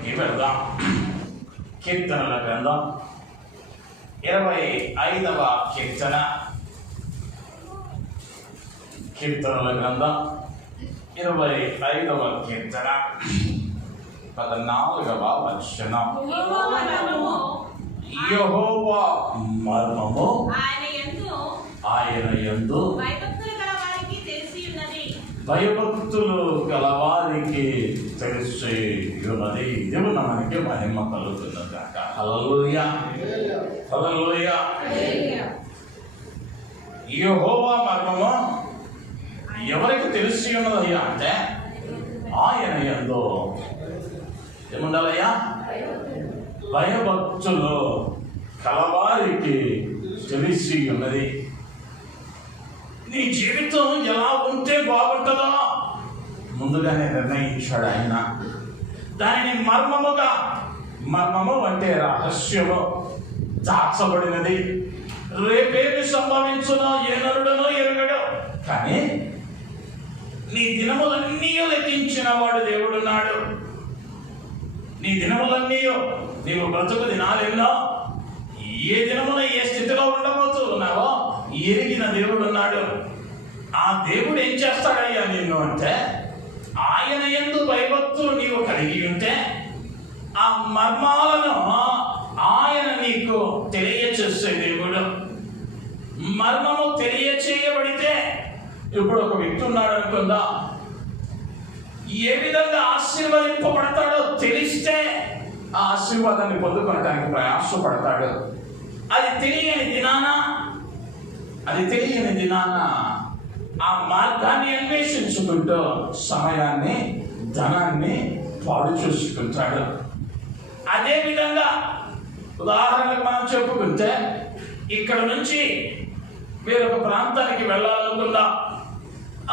వాక్యంలోనికి వెళ్దాం. కీర్తనల గ్రంథం 25వ కీర్తన. కీర్తనల గ్రంథం 25వ కీర్తన 14వ వచనం. యెహోవా మర్మము ఆయన యందు భయభక్తులు గలవారికి తెలిసి ఉన్నది. దేవుడు మనకి మహిమ కలుగుతున్నది కాక. హల్లెలూయా, హల్లెలూయా. యెహోవా మర్మము ఎవరికి తెలిసి ఉన్నదయ్యా అంటే ఆయన యందు ఏముండాలయ్యా? భయభక్తులు కలవారికి తెలిసి ఉన్నది. నీ జీవితం ఎలా ఉంటే బాగుంటుందో ముందుగానే నిర్ణయించాడు ఆయన. దానిని మర్మము అంటే రహస్యము, దాచబడినది, రేపేమి సంభవించునో ఏ నరుడనో ఎరుగడు. కానీ నీ దినములన్నీ లెక్కించిన వాడు దేవుడున్నాడు. నీ దినములన్నీ, నీవు బ్రతుకు దినాలెన్నో, ఏ దినమున ఏ స్థితిలో ఉండబోతున్నావో ఎరిగిన దేవుడున్నాడు. ఆ దేవుడు ఏం చేస్తాడయ్యా నిన్ను అంటే, ఆయన యందు భయభక్తులు నీవు కలిగి ఉంటే ఆ మర్మాలను ఆయన నీకు తెలియచేసే దేవుడు. మర్మము తెలియచేయబడితే, ఇప్పుడు ఒక వ్యక్తి ఉన్నాడు అనుకుందా, ఏ విధంగా ఆశీర్వదింపబడతాడో తెలిస్తే ఆ ఆశీర్వాదాన్ని పొందుకోవడానికి ప్రయాసపడతాడు. అది తెలియని దినాన ఆ మార్గాన్ని అన్వేషించుకుంటూ సమయాన్ని, ధనాన్ని పాడు చూసుకుంటాడు. అదేవిధంగా ఉదాహరణకు మనం చెప్పుకుంటే, ఇక్కడ నుంచి వేరొక ప్రాంతానికి వెళ్ళాలనుకుందాం.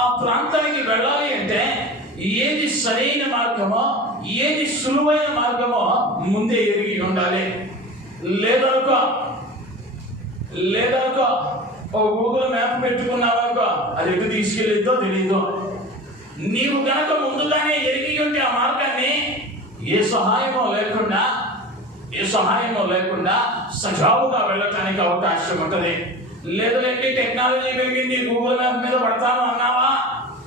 ఆ ప్రాంతానికి వెళ్ళాలి అంటే ఏది సరైన మార్గమో, ఏది సులువైన మార్గమో ముందే ఎరిగి ఉండాలి. లేదనుకో ఒక గూగుల్ మ్యాప్ పెట్టుకున్నావనుకో, అది ఎటు తీసుకెళ్ళిద్దో తెలీదు. నీవు గనక ముందుగానే ఎరిగి ఉంటే ఆ మార్గాన్ని ఏ సహాయమో లేకుండా సజావుగా వెళ్ళటానికి అవకాశం ఉంటుంది. లేదులేండి టెక్నాలజీ పెరిగింది, గూగుల్ మ్యాప్ మీద పడతాను అన్నావా,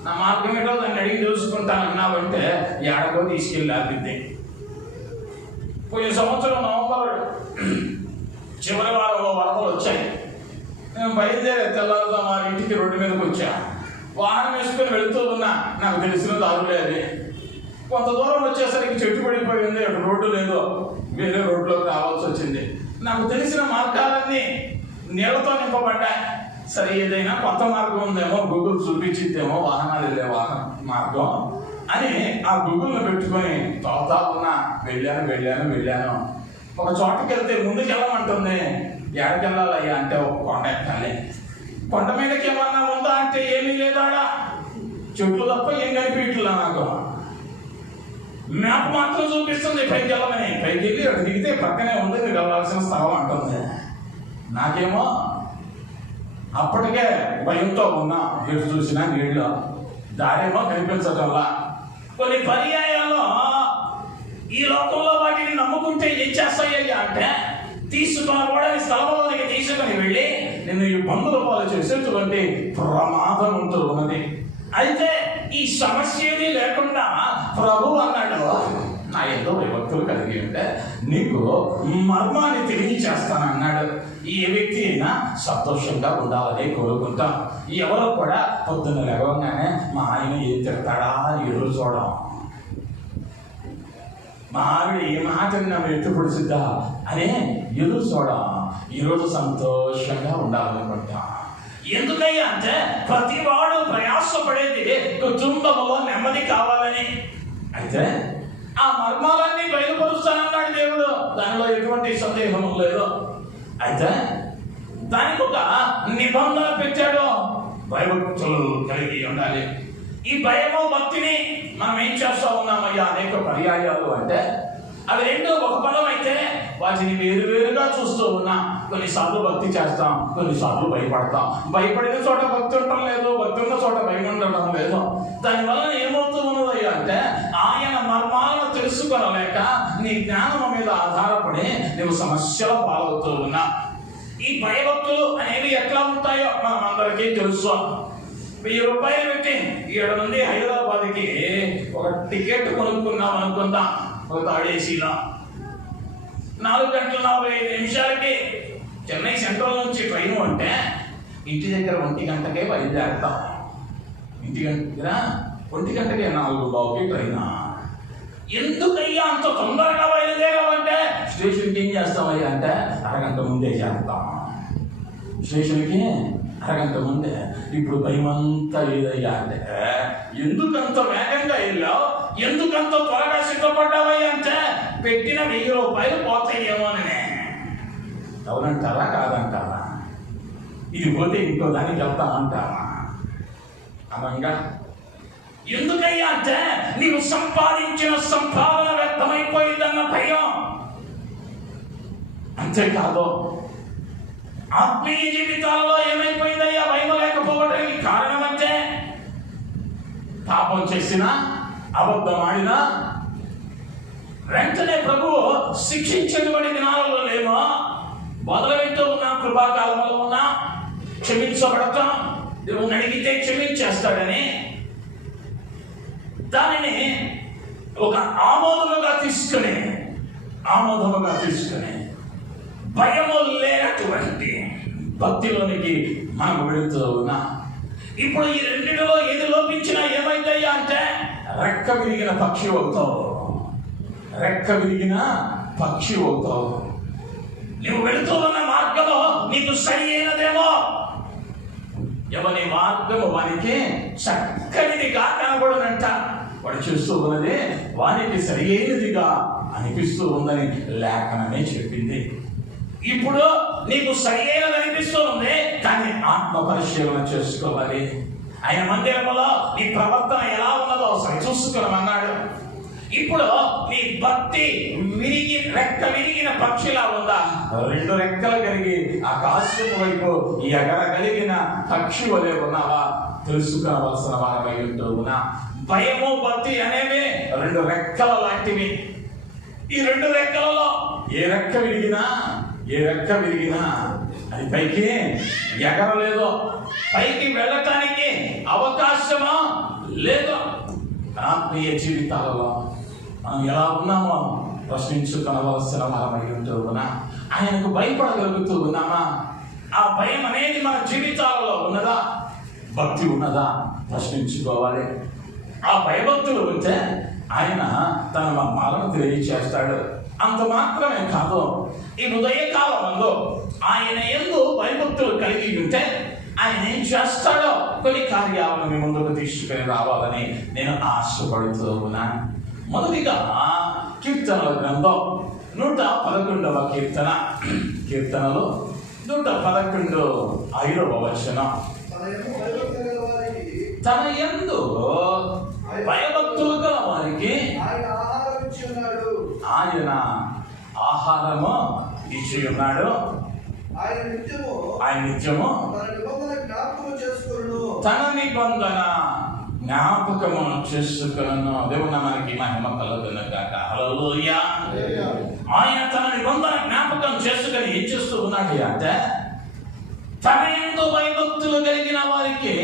నా మార్గం ఏంటో దాన్ని అడిగి తెలుసుకుంటాను అన్నావంటే ఏడకో తీసుకెళ్ళి ఆగిద్ది. పోయిన సంవత్సరం నవంబర్ చివరి వారంలో వరదలు వచ్చాయి. నేను బయలుదేరే తెల్లారుగా మా ఇంటికి రోడ్డు మీదకి వచ్చా. వాహనం వేసుకొని వెళుతూ ఉన్నా, నాకు తెలిసిన దారులే అది. కొంత దూరం వచ్చేసరికి చెట్టు పడిపోయింది, అటు రోడ్డు లేదు, వేరే రోడ్లోకి రావాల్సి వచ్చింది. నాకు తెలిసిన మార్గాలన్నీ నీళ్లతో నింపబడ్డాయి. సరే, ఏదైనా కొత్త మార్గం ఉందేమో, గూగుల్ చూపించిద్దేమో, వాహనాలు వెళ్ళే మార్గం అని ఆ గూగుల్ని పెట్టుకొని తోతా ఉన్నా. వెళ్ళాను. ఒక చోటకి వెళ్తే ముందుకు వెళ్ళమంటుంది. ఎక్కడికి వెళ్ళాలయ్యా అంటే ఒక కొండ ఎక్కాలి. కొండ మీదకి ఏమన్నా ఉందా అంటే ఏమీ లేదాడా, చెట్లు తప్ప ఏం కనిపించట్లా. నాకు మ్యాప్ మాత్రం చూపిస్తుంది పైకి వెళ్ళమని. పైకి వెళ్ళి అక్కడ దిగితే పక్కనే ఉంది మీరు వెళ్ళాల్సిన స్థలం అంటుంది. నాకేమో అప్పటికే భయంతో ఉన్నా, ఎటు చూసినా నీళ్ళు, దారేమో కనిపించటంలా. కొన్ని పర్యాయాల్లో ఈ లోకంలో వాటిని నమ్ముకుంటే ఏం చేస్తాయ్యా అంటే, తీసుకున్న కూడా స్థలంలోనికి తీసుకుని వెళ్ళి నిన్ను ఇబ్బందుల పాలు చేసేటువంటి ప్రమాదం ఉన్నది. అయితే ఈ సమస్య ఏది లేకుండా ప్రభు అన్నాడు, నా ఏదో భక్తులు కలిగి ఉంటే నీకు మర్మాన్ని తెలియచేస్తానన్నాడు. ఏ వ్యక్తి అయినా సంతోషంగా ఉండాలని కోరుకుంటాం. ఎవరో కూడా పొద్దున్న లేవగానే మా ఆయన ఏం తిడతాడా ఎదురు చూడం, మా ఆవిడ ఏ మాట ఎత్తు పొడిచిద్దా అనే ఎదురు చూడం. ఈరోజు సంతోషంగా ఉండాలనుకుంటా. ఎందుకయ్యా అంటే ప్రతి వాడు ప్రయాసపడేది కుటుంబంలో నెమ్మది కావాలని. అయితే ఆ మర్మాలన్నీ బయలుపరుస్తానన్నాడు దేవుడు, దానిలో ఎటువంటి సందేహం లేదు. అయితే దానికి ఒక నిబంధన పెట్టాడు, భయభక్తులు కలిగి ఉండాలి. ఈ భయము భక్తిని మనం ఏం చేస్తా ఉన్నామయ్యా అనేక పర్యాయాలు అంటే, అవి రెండు ఒక పదం అయితే వాటిని వేరువేరుగా చూస్తూ ఉన్నాం. కొన్నిసార్లు భక్తి చేస్తాం, కొన్నిసార్లు భయపడతాం. భయపడిన చోట భక్తి ఉండటం లేదు, భక్తి ఉన్న చోట భయం ఉండటం లేదు. దానివల్ల ఏమవుతూ ఉన్నదయ్యా అంటే ఆయన మర్మాలను తెలుసుకోలేక నీ జ్ఞానం మీద ఆధారపడి నువ్వు సమస్యల పాలవుతూ ఉన్నా. ఈ భయభక్తులు అనేవి ఎట్లా ఉంటాయో మనం అందరికీ తెలుసు. 1000 రూపాయలు పెట్టి 7 నుండి హైదరాబాద్కి ఒక టికెట్ కొనుక్కున్నాం అనుకుందాం. ఒక తాడేసీలో 4:45 చెన్నై సెంట్రల్ నుంచి ట్రైన్ అంటే ఇంటి దగ్గర 1 గంటకే బయలుదేరుతాం. ఇంటి దగ్గర 1 గంటకే 4:15 ట్రైన్. ఎందుకయ్యా అంత తొందరగా బయలుదేరావంటే స్టేషన్కి ఏం చేస్తామయ్యా అంటే అరగంట ముందే చేస్తాం. స్టేషన్కి అరగంట ముందే. ఇప్పుడు భయమంతా ఏదయ్యా అంటే ఎందుకంత వేగంగా వెళ్ళావు, ఎందుకంత త్వరగా సిద్ధపడ్డావయ్యా అంటే పెట్టిన 1000 రూపాయలు పోతాయేమోననే. అవునంటారా కాదంటారా? ఇది పోతే ఇంకో దానికి వెళ్తామంటారా? అనంగా ఎందుకయ్యా అంటే నీవు సంపాదించిన సంపాదన వ్యర్థమైపోయిందన్న భయం. అంతేకాదు ఆత్మీయ జీవితాలలో ఏమైపోయిందయ్యా భయం లేకపోవడానికి కారణం అంటే పాపం చేసిన, అబద్ధం ఆడినా వెంటనే ప్రభువు శిక్షించేటువంటి దినాలలో లేమో. మొదలుపెడుతూ ఉన్న కృపాకాలంలో ఉన్నా క్షమించబడతాం, దేవుని అడిగితే క్షమించేస్తాడని దానిని ఒక ఆమోదముగా తీసుకుని భయము లేనటువంటి భక్తిలోనికి మనం వెళుతూ ఉన్నా. ఇప్పుడు ఈ రెండిటిలో ఏది లోపించినా ఏమైందయ్యా అంటే రెక్క విరిగిన పక్షి అవుతావు. నువ్వు వెళుతూ ఉన్న మార్గము నీకు సరి అయినదేమో, ఎవరి మార్గము వానికి చక్కనిదిగా కనబడునంట. వాడు చూస్తూ ఉన్నది వానికి సరి అయినదిగా అనిపిస్తూ ఉందని లేఖనమే చెప్పింది. ఇప్పుడు నీకు సరి అయినది అనిపిస్తూ ఉంది, కానీ ఆత్మ పరిశీలన చేసుకోవాలి. ఆయన మందిరంలో నీ ప్రవర్తన ఎలా ఉన్నదో సరి చూసుకోమన్నాడు. ఇప్పుడు నీ భక్తి రెక్క విరిగిన పక్షిలా ఉందా, 2 రెక్కలు కలిగి ఆకాశం వైపు ఎగరగలిగిన పక్షి వలె ఉన్నావా తెలుసుకోవలసిన వారమై ఉంటూ ఉన్నా. భయము భక్తి అనేవి 2 రెక్కల లాంటివి. ఈ 2 రెక్కలలో ఏ రెక్క విరిగినా అది పైకి ఎగరలేదు, పైకి వెళ్ళటానికి అవకాశమా లేదు. ఆత్మీయ జీవితాలలో మనం ఎలా ఉన్నామో ప్రశ్నించుకొనవలసిన వారమై ఉంటూ ఉన్నా. ఆయనకు భయపడగలుగుతూ ఉన్నామా? ఆ భయం అనేది మన జీవితాలలో ఉన్నదా? భక్తి ఉన్నదా? ప్రశ్నించుకోవాలి. ఆ భయభక్తులు ఉంటే ఆయన తన మర్మాలను తెలియచేస్తాడు. అంత మాత్రమే కాదు, ఈ ఉదయకాలంలో ఆయన యందు భయభక్తులు కలిగి ఉంటే ఆయన ఏం చేస్తాడో కొన్ని కార్యాలను మీ ముందుకు తీసుకుని రావాలని నేను ఆశపడుతూ ఉన్నాను. మొదటిగా కీర్తనల గ్రంథం 111వ కీర్తనలో 111 5వ వచనం. తన యందు భయభక్తులు గల వారికి ఆయన ఆహారము ఇచ్చి ఉన్నాడు. ఆయన నిత్యము తన నిబంధన జ్ఞాపకము చేసుకును. దేవుని నామానికి మహిమ కలుగును గాక. హల్లెలూయా. ఆయన తన నిబంధన జ్ఞాపకం చేసుకుని ఏం చేస్తూ ఉన్నాడు అంటే తన యందు భయభక్తులు కలిగిన వారికి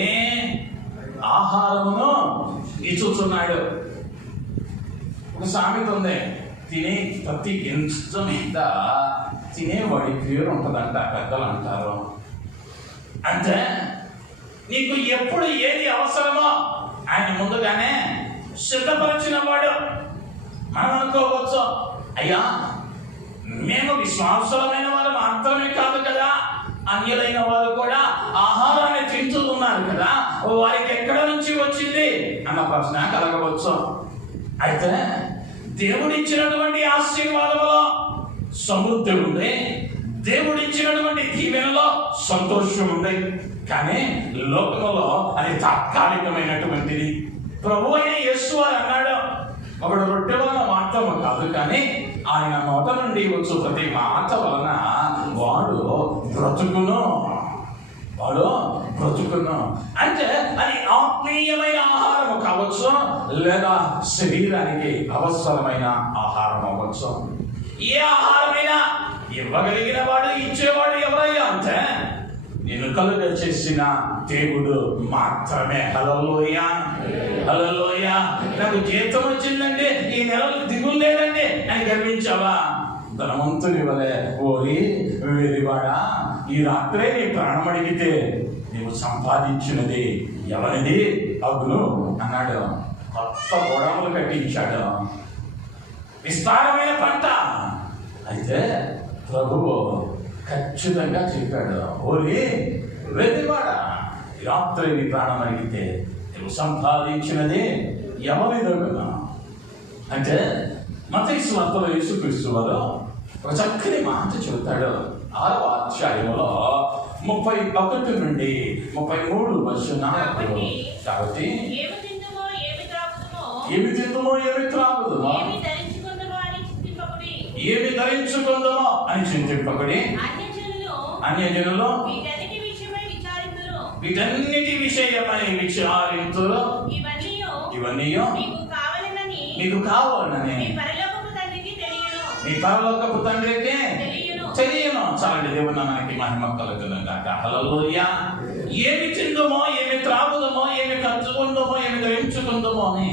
ఆహారమును ఇచ్చుతున్నాడు. ఒక సామెత ఉంది, తినే ప్రతి గింజ మీద తినేవాడి పేరు ఉంటుందంట పెద్దలు అంటారు. అంటే నీకు ఎప్పుడు ఏది అవసరమో ఆయన ముందుగానే సిద్ధపరిచిన వాడు. మనం అనుకోవచ్చు, అయ్యా మేము విశ్వాసులమైన వారు మాత్రమే కాదు కదా, అన్యులైన వారు కూడా ఆహారాన్ని తింటూ ఉన్నారు కదా, వారికి ఎక్కడ నుంచి వచ్చింది అన్న ప్రశ్న కలగవచ్చు. అయితే దేవుడిచ్చినటువంటి ఆశీర్వాదంలో సమృద్ధి ఉంది, దేవుడిచ్చినటువంటి దీవెనలో సంతోషం ఉంది. కానీ లోకంలో అది తాత్కాలికమైనటువంటిది. ప్రభు అయిన యేసు వారు అన్నాడు, ఒకడు రొట్టె వలన మాత్రము కాదు కానీ ఆయన నోట నుండి వచ్చు ప్రతి మాట వలన వాడు బ్రతుకును. వాడు బ్రతుకును. అంటే అది ఆత్మీయమైన ఆహారము కావచ్చు, లేదా శరీరానికి అవసరమైన ఆహారం అవ్వచ్చు. ఏ ఆహారమైనా ఇవ్వగలిగిన వాడు, ఇచ్చేవాడు ఎవరయ్యా అంటే నేను కలుగ చేసిన దేవుడు మాత్రమే. హల్లెలూయా, హల్లెలూయా. నాకు జీతం వచ్చిందండి, ఈ నెలలో దిగులు లేదండి అని గర్వించావా? ధనవంతుని వలె ఓరి వెర్రివాడా, ఈ రాత్రే నీ ప్రాణం అడిగితే నీవు సంపాదించినది ఎవరిది అగును అన్నాడు. కొత్త గోడములు కట్టించాడు, విస్తారమైన పంట. అయితే ప్రభువు ఖచ్చితంగా చెప్పాడు, ఓరి వెర్రివాడా, ఈ రాత్రి నీ ప్రాణం అడిగితే నువ్వు సంపాదించినది ఎవరిదగును అంటే మత్తయి సువార్తలో యేసుక్రీస్తు వారు ఒక చక్కని మాట చెబుతాడు. 6వ అధ్యాయంలో 31 నుండి 33 వచనాలు. కాబట్టి ఏమి తిందుమో ఏమి త్రాగుదుమో ఏమి ధరించుకుందుమో అని చింతింపకుడి. అన్యజనులు వీటన్నిటి విషయమై విచారింతురు. ఇవన్నీ మీకు కావాలని మీ పరలోకపు తండ్రికి తెలియను. చాలండి, దేవుడు మనకి మహిమ కలుగును గాక. హల్లెలూయా. ఏమి తిందుమో ఏమి త్రాగుదమో ఏమి కట్టుకుందామో ఏమి ధరించుకుందామో అని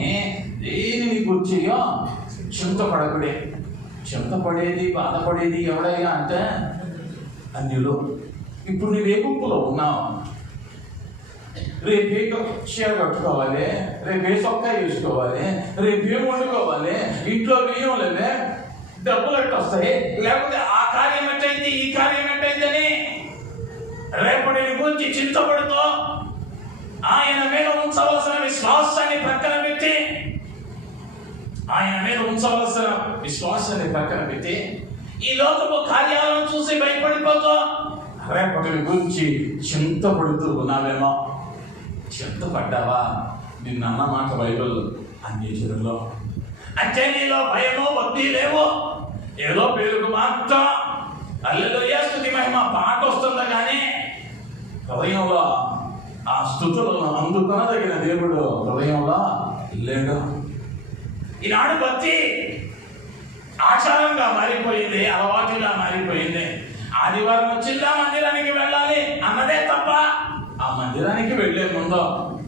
దేనిని గుర్చియో చింతపడకుడే. చింతపడేది బాధపడేది ఎవడయ్యా అంటే అన్యులు. ఇప్పుడు నువ్వే గుంపులో ఉన్నావు? రేపే చీర కట్టుకోవాలి, రేపే చొక్కా వేసుకోవాలి, రేపే వండుకోవాలి, ఇంట్లో బియ్యం లేదే, డబ్బులు ఎట్టు వస్తాయి, లేకపోతే ఆ కార్యం ఎట్టయింది ఈ కార్యం ఎట్టయిందని రేపటిని గురించి చింతపడుతూ ఆయన మీద ఉంచవలసిన విశ్వాసాన్ని ప్రక్కన పెట్టి ఈ లోకపు కార్యాలను చూసి భయపడిపోతూ రేపటిని గురించి చింతపడుతూ ఉన్నావేమో. చింతపడ్డావా? నిన్న మాట బైబిల్ అన్యజనుల్లో అంటే నీలో భయము భక్తి లేవు, ఏదో పేరుకు మాత్రం హల్లెలూయా స్తుతి మహిమ పాట వస్తుందా కానీ హృదయంలో ఆ స్తుతులను అందుకొనదగిన దేవుడు హృదయంలో లేడు. ఈనాడు భక్తి ఆచారంగా మారిపోయింది, అలవాటుగా మారిపోయింది. ఆదివారం వచ్చిందా మందిరానికి వెళ్ళాలి అన్నదే తప్ప ఆ మందిరానికి వెళ్లే ముందు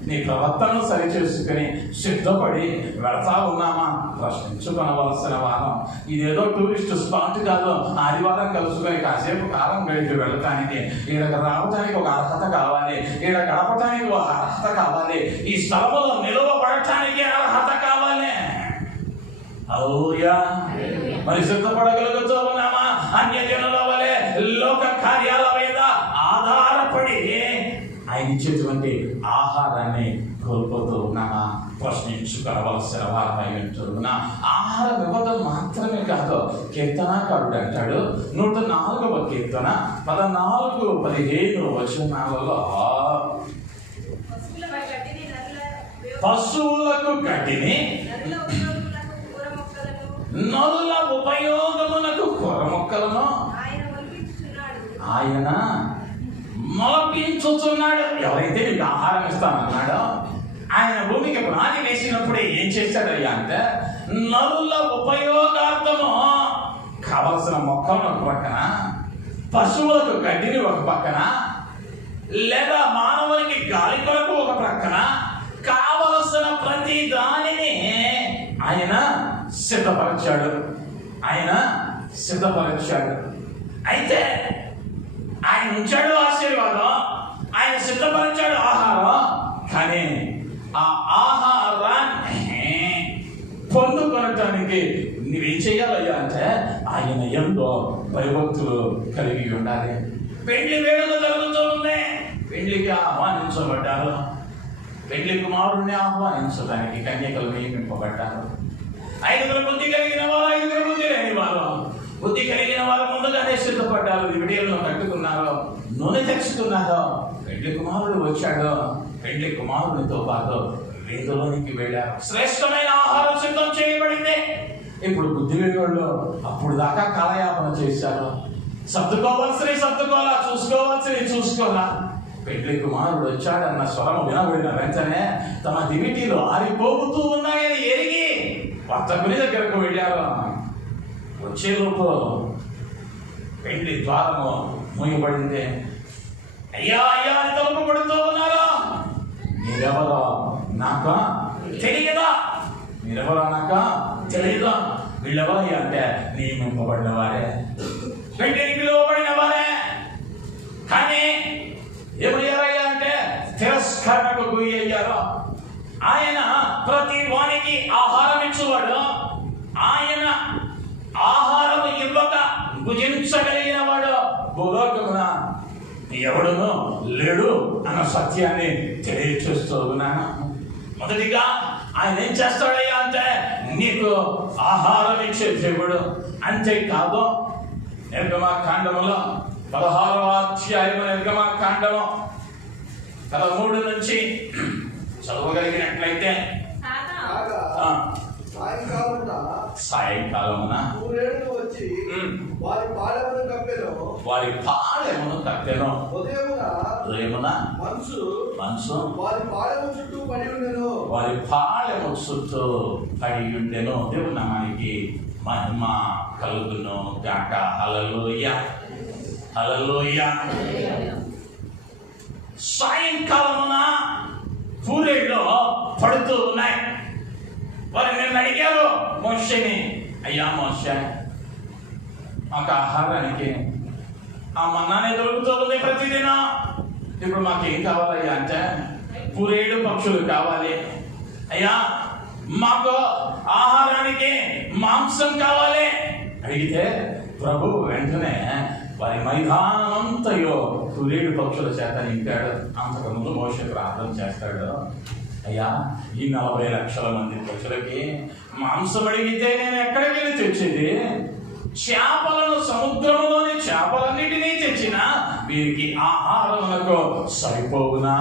నీ ప్రవర్తనను సరిచేసుకుని సిద్ధపడి వెళతా ఉన్నామా ప్రశ్నించుకొనవలసిన వారం. ఇదేదో టూరిస్ట్ స్పాట్ కాదు. ఆదివారం కలుసుకొని కాసేపు కాలం గడిపి వెళ్ళటానికి, ఈడకి రావటానికి ఒక అర్హత కావాలి, ఈడ గడపటానికి ఒక అర్హత కావాలి, ఈ స్థలంలో నిలవబడటానికి అర్హత కావాలి. హల్లెలూయా. మరి సిద్ధపడగలుగుతూ ఉన్నామా? అన్యజనుల వలె లోక కార్యాల మీద ఆధారపడి ఆయన ఇచ్చేటువంటి ఆహారాన్ని కోల్పోతూ ఉన్నామా ప్రశ్నించుకోవలసిన వారమై ఉంటున్నా. ఆహారం ఇవ్వడం మాత్రమే కాదు, కీర్తనాకారుడు అంటాడు 104వ కీర్తన 14-15 వచనాలలో పశువులకు గడ్డిని నరుల ఉపయోగమునకు కూర మొక్కలను ఆయన మొలపించుతున్నాడు. ఎవరైతే నీకు ఆహారం ఇస్తానన్నాడో ఆయన భూమికి పునాది వేసినప్పుడే ఏం చేశాడయ్యా అంటే నరుల ఉపయోగార్థము కావలసిన మొక్కలను ఒక పక్కన, పశువులకు గడ్డిని ఒక పక్కన, లేదా మానవునికి గాలి కొరకు ఒక ప్రక్కన కావలసిన ప్రతి దానిని ఆయన సిద్ధపరిచాడు. అయితే ఆయన ఉంచాడు ఆశీర్వాదం, ఆయన సిద్ధపరిచాడు ఆహారం. కానీ ఆ ఆహారాన్ని పొందుకొనటానికి నువ్వేం చేయాలయ్యా అంటే ఆయన ఎంతో భయభక్తులు కలిగి ఉండాలి. పెళ్లి వేడుక జరుగుతూ ఉంది, పెళ్లికి ఆహ్వానించబడ్డారు. పెళ్లి కుమారుడిని ఆహ్వానించడానికి కన్యకలు నియమింపబడ్డారు. 5 బుద్ధి కలిగిన వారు, 5 బుద్ధి లేని వారు. బుద్ధి కలిగిన వారు ముందుగానే సిద్ధపడ్డారు, విడియల్లో కట్టుకున్నారు, నూనె తెచ్చుకున్నారు. పెళ్లి కుమారుడు వచ్చాడు, పెళ్లి కుమారునితో పాటు విందులోనికి వెళ్ళారు. శ్రేష్టమైన ఆహారం సిద్ధం చేయబడింది. ఇప్పుడు బుద్ధి లేని వాళ్ళు అప్పుడు దాకా కాలయాపన చేశారు. సర్దుకోవాల్సినవి సర్దుకోవాలా, చూసుకోవాల్సినవి చూసుకోవాలా. పెళ్లి కుమారుడు వచ్చాడన్న స్వరం వినబడిన వెంటనే తమ దివిటీలు ఆరిపోతూ ఉన్నాయని ఎరిగి వర్తకుని దగ్గరకు వెళ్ళారు. వచ్చేలోపు పెళ్లి ద్వారము మూయబడింది. అయ్యా అయ్యా అని తలుపు పడుతూ ఉన్నారు. మీరెవరో నాక తెలియదా? మీరెవరో నాక తెలియదా? వీళ్ళెవరయ్యా అంటే నియమింపబడిన వారే, పెళ్లికి పిలువబడిన వారే. కానీ ఏమయ్యారయ్యా అంటే తిరస్కరణకు గురి అయ్యారు. ఆయన ప్రతి వానికి ఆహారం ఇచ్చేవాడు. ఆయన ఆహారం ఇవ్వక భుజించగలిగిన వాడు భూలోకమున ఎవడునో లేడు అన్న సత్యాన్ని తెలియచేస్తూ ఉన్నాను. మొదటిగా ఆయన ఏం చేస్తాడయ్యా అంటే నీకు ఆహారం ఇచ్చే దేవుడు. అంతేకాదు నిర్గమకాండములో 16వ అధ్యాయం నిర్గమకాండము 13 నుంచి చదవగలిగినట్లయితే సాయంకాలమున వచ్చి వారి పాళెమును కప్పెను. ఉదయమున మనసు వారి పాళెము చుట్టూ పడి ఉండెను. దేవుని నామానికి మహిమ కలుగును గాక. హల్లెలూయా హల్లెలూయా. సాయంకాలమున పూరేళ్ళు పడుతూ ఉన్నాయి. వారు నిన్ను అడిగారు మోషేని, అయ్యా మోషే మాకు ఆహారానికి ఆ మన్నానే దొరుకుతూ ఉంది ప్రతిదినం. ఇప్పుడు మాకేం కావాలయ్యా అంటే పూరేడు పక్షులు కావాలి. అయ్యా మాకు ఆహారానికి మాంసం కావాలి అడిగితే ప్రభు వెంటనే వారి మైదానమంతయో పూరేడు పక్షుల చేత నింపాడు. అంతకుముందు మోషే ప్రార్థన చేస్తాడు, అయ్యా ఈ 40 లక్షల మంది ప్రజలకి మాంసం అడిగితే నేను ఎక్కడికి వెళ్ళి తెచ్చేది? చేపలను సముద్రంలోని చేపలన్నిటినీ తెచ్చిన వీరికి ఆహారములకు సరిపోవునా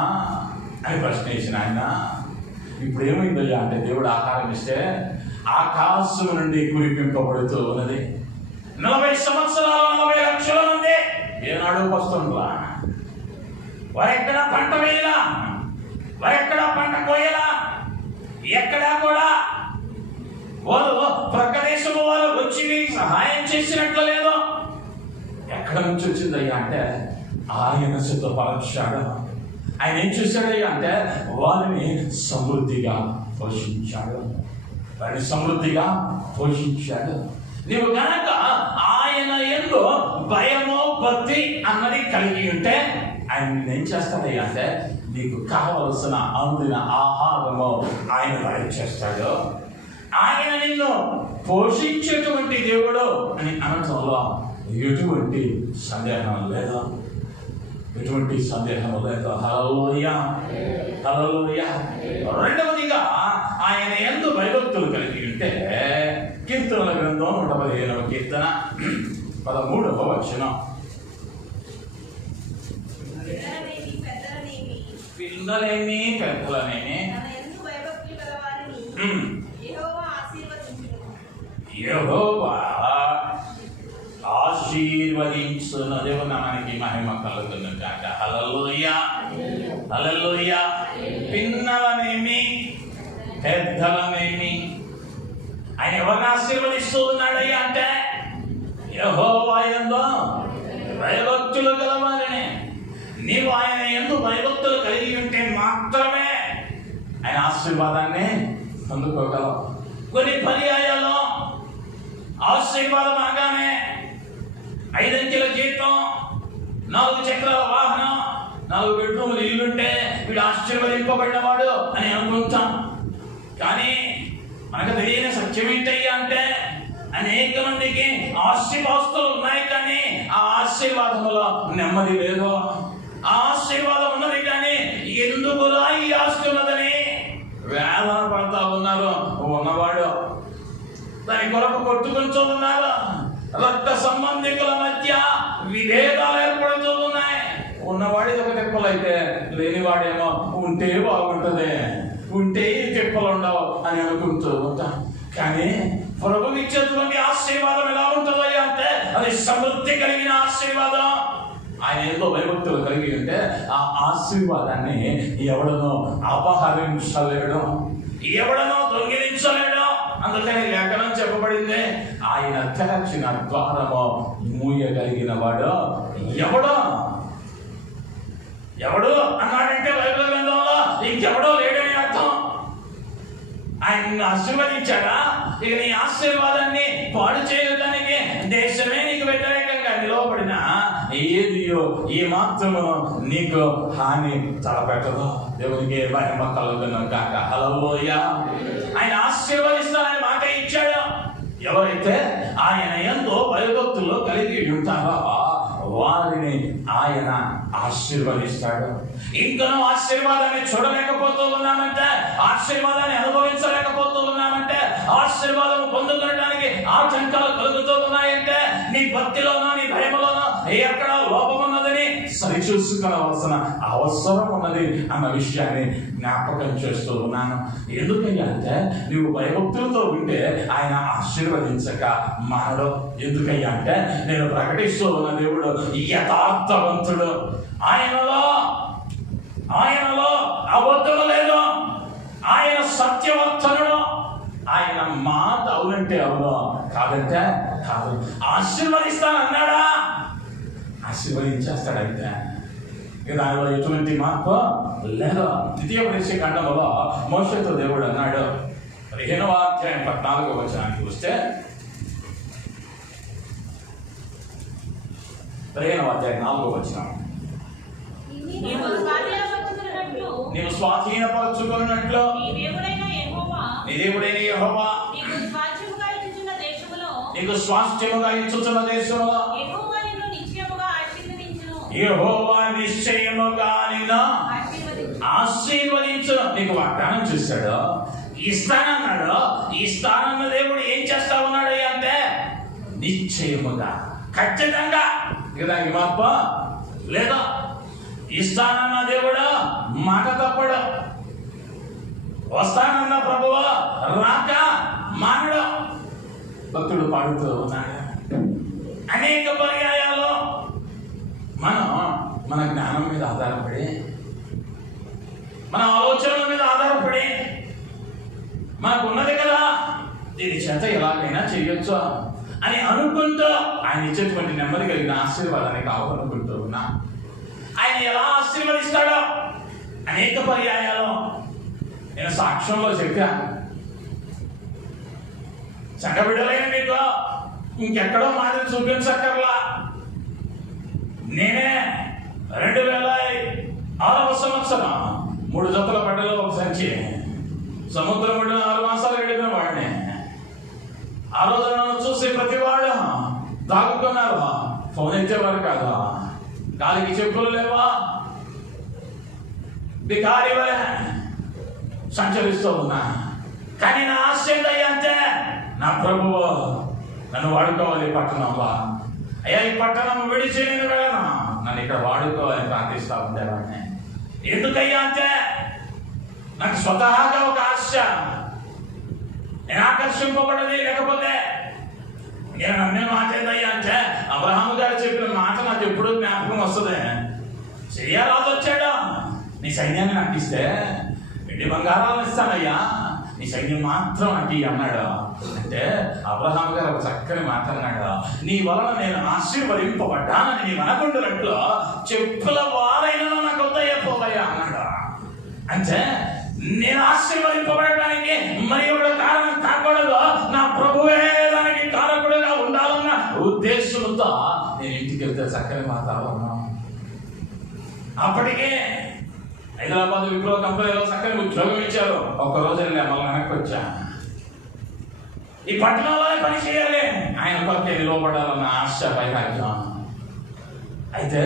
అని ప్రశ్నించిన ఆయన. ఇప్పుడు ఏమైందయ్యా అంటే దేవుడు ఆహారం ఇస్తే ఆకాశం నుండి కురిపింపబడుతూ ఉన్నది. 40 సంవత్సరాలు 40 లక్షల మంది ఏనాడు వస్తుండ్రా? వారెక్కడ పంట వేయలా, వారెక్కడ పంట కోయలా, ఎక్కడా కూడా వారు ప్రకదేశము వారు వచ్చి సహాయం చేసినట్లు లేదు. ఎక్కడ నుంచి వచ్చిందయ్యా అంటే ఆయన సిద్ధపరచాడు. ఆయన ఏం చేశాడయ్యా అంటే వారిని సమృద్ధిగా పోషించాడు. వారిని సమృద్ధిగా పోషించాడు. నీవు కనుక ఆయన యందు భయము భక్తి అన్నది కలిగి ఉంటే ఆయన ఏం చేస్తాడయ్యా అంటే నీకు కావలసిన అనుదిన ఆహారము ఆయన దయచేస్తాడు. ఆయన నిన్ను పోషించేటువంటి దేవుడు అని అనటంలో ఎటువంటి సందేహం లేదు, ఎటువంటి సందేహం లేదు. హల్లెలూయా హల్లెలూయా. రెండవదిగా ఆయన యందు భయభక్తులు కలిగి ఉంటే కీర్తనల గ్రంథం 115వ కీర్తన 13వ వచనం, పిల్లలేమి పెద్దలనేమి యెహోవా ఆశీర్వదించును. దేవుని నామానికి మహిమ కలుగును గాక. హల్లెలూయా హల్లెలూయా. పిన్నలనేమి పెద్దలనేమి ఆయన ఎవరిని ఆశీర్వదిస్తూ ఉన్నాడయ్యా అంటే యెహోవా యందు భయభక్తులు గలవారిని. నీవు ఆయన యందు భయభక్తులు కలిగి ఉంటే మాత్రమే ఆయన ఆశీర్వాదాన్ని అందుకోగలవు. కొన్ని పర్యాయాల్లో ఆశీర్వాదం అనగానే 5 అంకెల జీతం, 4 చక్రాల వాహనం, 4 బెడ్రూములు ఇల్లుంటే వీడు ఆశీర్వదింపబడిన వాడు అని అనుకుంటాం. కానీ మనకు తెలియని సత్యం ఏంటయ్యా అంటే అనేక మందికి ఆస్తిపాస్తులు ఉన్నాయి కానీ ఆ ఆశీర్వాదంలో నెమ్మది లేదు. ఆ ఆశీర్వాదం ఉన్నది కానీ ఎందుకురా ఈ ఆస్తి ఉన్నదని వేదన పడతా ఉన్నారు. ఉన్నవాడు దాని కొరకు కొట్టుకుంటూ ఉన్నారు. రక్త సంబంధికుల మధ్య విభేదాలు ఏర్పడుతూ ఉన్నాయి. ఉన్నవాడిది ఒక తిప్పలైతే లేనివాడేమో ఉంటే బాగుంటుంది, ఉంటే తిప్పలు ఉండవు అని అనుకుంటూ ఉంటాం. కానీ ప్రభువు ఇచ్చేటువంటి ఆశీర్వాదం ఎలా ఉంటుందో అంటే అది సమృద్ధి కలిగిన ఆశీర్వాదం. ఆయన ఎంతో భయభక్తులు కలిగి ఉంటే ఆ ఆశీర్వాదాన్ని ఎవడనో అపహరించలేడు, ఎవడనో దొంగిలించలేడు. అందుకని లేఖనం చెప్పబడింది, ఆయన తెరచిన ద్వారము మూయగలిగిన వాడు ఎవడు అన్నాడంటే బైబిల్ గ్రంథంలో ఇంకెవడో లేడని అర్థం. ఆయన ఆశీర్వదించాడా? ఇక నీ ఆశీర్వాదాన్ని పాడు చేయడానికి దేశమే నీకు వ్యతిరేకంగా నిలవబడిన ఏదియో ఈ మాత్రము నీకు హాని తలపెట్టదు. దేవునికి మహిమ కలుగును గాక. హల్లెలూయా. ఆయన ఆశీర్వదిస్తానని మాట ఇచ్చాడు. ఎవరైతే ఆయన యందు భయభక్తులు కలిగి ఉంటారో వారిని ఆయన ఆశీర్వదిస్తాడు. ఇంకనూ ఆశీర్వాదాన్ని చూడలేకపోతూ ఉన్నామంటే, ఆశీర్వాదాన్ని అనుభవించలేకపోతూ ఉన్నామంటే, ఆశీర్వాదం పొందుకోవడానికి ఆటంకాలు కలుగుతూ ఉన్నాయంటే నీ భక్తిలోనో నీ భయములోనో ఎక్కడ లోపం ఉన్నదని సరిచూసుకోవాల్సిన అవసరం ఉన్నది అన్న విషయాన్ని జ్ఞాపకం చేస్తూ ఉన్నాను. ఎందుకయ్యా అంటే నువ్వు భయభక్తులతో ఉంటే ఆయన ఆశీర్వదించక మానడు. ఎందుకయ్యా అంటే నేను ప్రకటిస్తూ ఉన్న దేవుడు యథార్థవంతుడు. ఆయనలో అబద్ధం లేదు. ఆయన సత్యవంతుడు. ఆయన మాట అవునంటే అవును, కాదంటే కాదు. ఆశీర్వదిస్తానన్నాడా? ఆశీర్వదించేస్తాడైతే దానిలో ఎటువంటి మార్పు లేదు. ద్వితీయోపదేశ ఖండంలో మోషేతో దేవుడు అన్నాడు, 15వ అధ్యాయం 14వ వచనానికి వస్తే, 15వ అధ్యాయం 4వ వచనం, నీవు స్వాధీనపరచుకున్నట్లు నీ దేవుడైన యెహోవా నీకు స్వాస్థ్యముగా ఇచ్చుచున్న దేశంలో యెహోవా నిశ్చయముగా నిన్ను ఆశీర్వదించును. నీకు వాగ్దానం చేశాడు, ఇస్తానన్నాడు. ఇస్తానన్న దేవుడు ఏం చేస్తా ఉన్నాడు అంటే నిశ్చయముగా, ఖచ్చితంగా. ఇక దానికి మార్పు లేదా. ఇస్తానన్న దేవుడు మాట తప్పడు. వస్తానన్న ప్రభువు రాక మానడు. భక్తుడు పాడుతూ ఉన్నాడు. అనేక పర్యాయాలు మనం మన జ్ఞానం మీద ఆధారపడి, మన ఆలోచనల మీద ఆధారపడి, మనకున్నది కదా దీని చేత ఎలాగైనా చేయొచ్చు అని అనుకుంటూ ఆయన ఇచ్చేటువంటి నెమ్మది కలిగిన ఆశీర్వాదాన్ని కావాలనుకుంటూ ఉన్నా. ఆయన ఎలా ఆశీర్వదిస్తాడో అనేక పర్యాయాలు నేను సాక్ష్యంలో చెప్పా. సంఘబిడ్డలైన మీకు ఇంకెక్కడో మాదిరి చూపించక్కర్లా. నేనే 2006వ సంవత్సరం 3 జతల బట్టలు ఒక సంచి సముద్రం 6 మాసాలు గడిపిన వాడిని. ఆ రోజు నన్ను చూసి ప్రతి వాడు దాక్కున్నారు. ఫోన్ ఎత్తేవారు కాదు. కాలికి చెప్పులు లేవా, బికారి వలె సంచరిస్తూ ఉన్నా. కానీ నా ఆశ ఏంటయ్యా అంటే నా ప్రభువు నన్ను వాడుకోవాలి పట్టణంలో. అయ్యా ఈ పట్టణం విడిచి నేను వెళ్ళను, నన్ను ఇక్కడ వాడుకోవాలని ప్రార్థిస్తా ఉండేవాడిని. ఎందుకయ్యా అంటే నాకు స్వతహాగా ఒక ఆశ. నేను ఆకర్షింపబడది. లేకపోతే నేను నన్నే మాట ఏందయ్యా అంటే అబ్రహాము గారు చెప్పిన మాట నాకు ఎప్పుడూ జ్ఞాపకం వస్తుంది. సిరియా రాజు వచ్చాడు, నీ సైన్యాన్ని నాకు ఇస్తే వెండి బంగారాలను ఇస్తానయ్యా, నీ సైన్యం మాత్రం నాకు అన్నాడు. అంటే అబ్రహాం గారు ఒక చక్కని మాట అన్నాడు, నీ వలన నేను ఆశీర్వదింపబడ్డానని నీ మనకుండునట్లు చెప్పుల వారైనా నాకు వద్దయ్యపోవయ్యా అన్నాడు. అంటే నేను ఆశీర్వదింపబడడానికి మరి ఒక కారణం కాకూడదు, నా ప్రభువే దానికి కారకుడుగా ఉండాలన్న ఉద్దేశంతో నేను ఇంటికి వెళ్తే చక్కని వాతావరణం. అప్పటికే హైదరాబాద్ విప్లవ కంపెనీలో చక్కని ఉద్యోగం ఇచ్చారు. ఒక్కరోజు వెళ్ళి మళ్ళీ వెనక్కి వచ్చా. ఈ పట్టణంలోనే పని చేయాలి, ఆయన కొరకే నిలవబడాలన్న ఆశ వైరాగ్యం. అయితే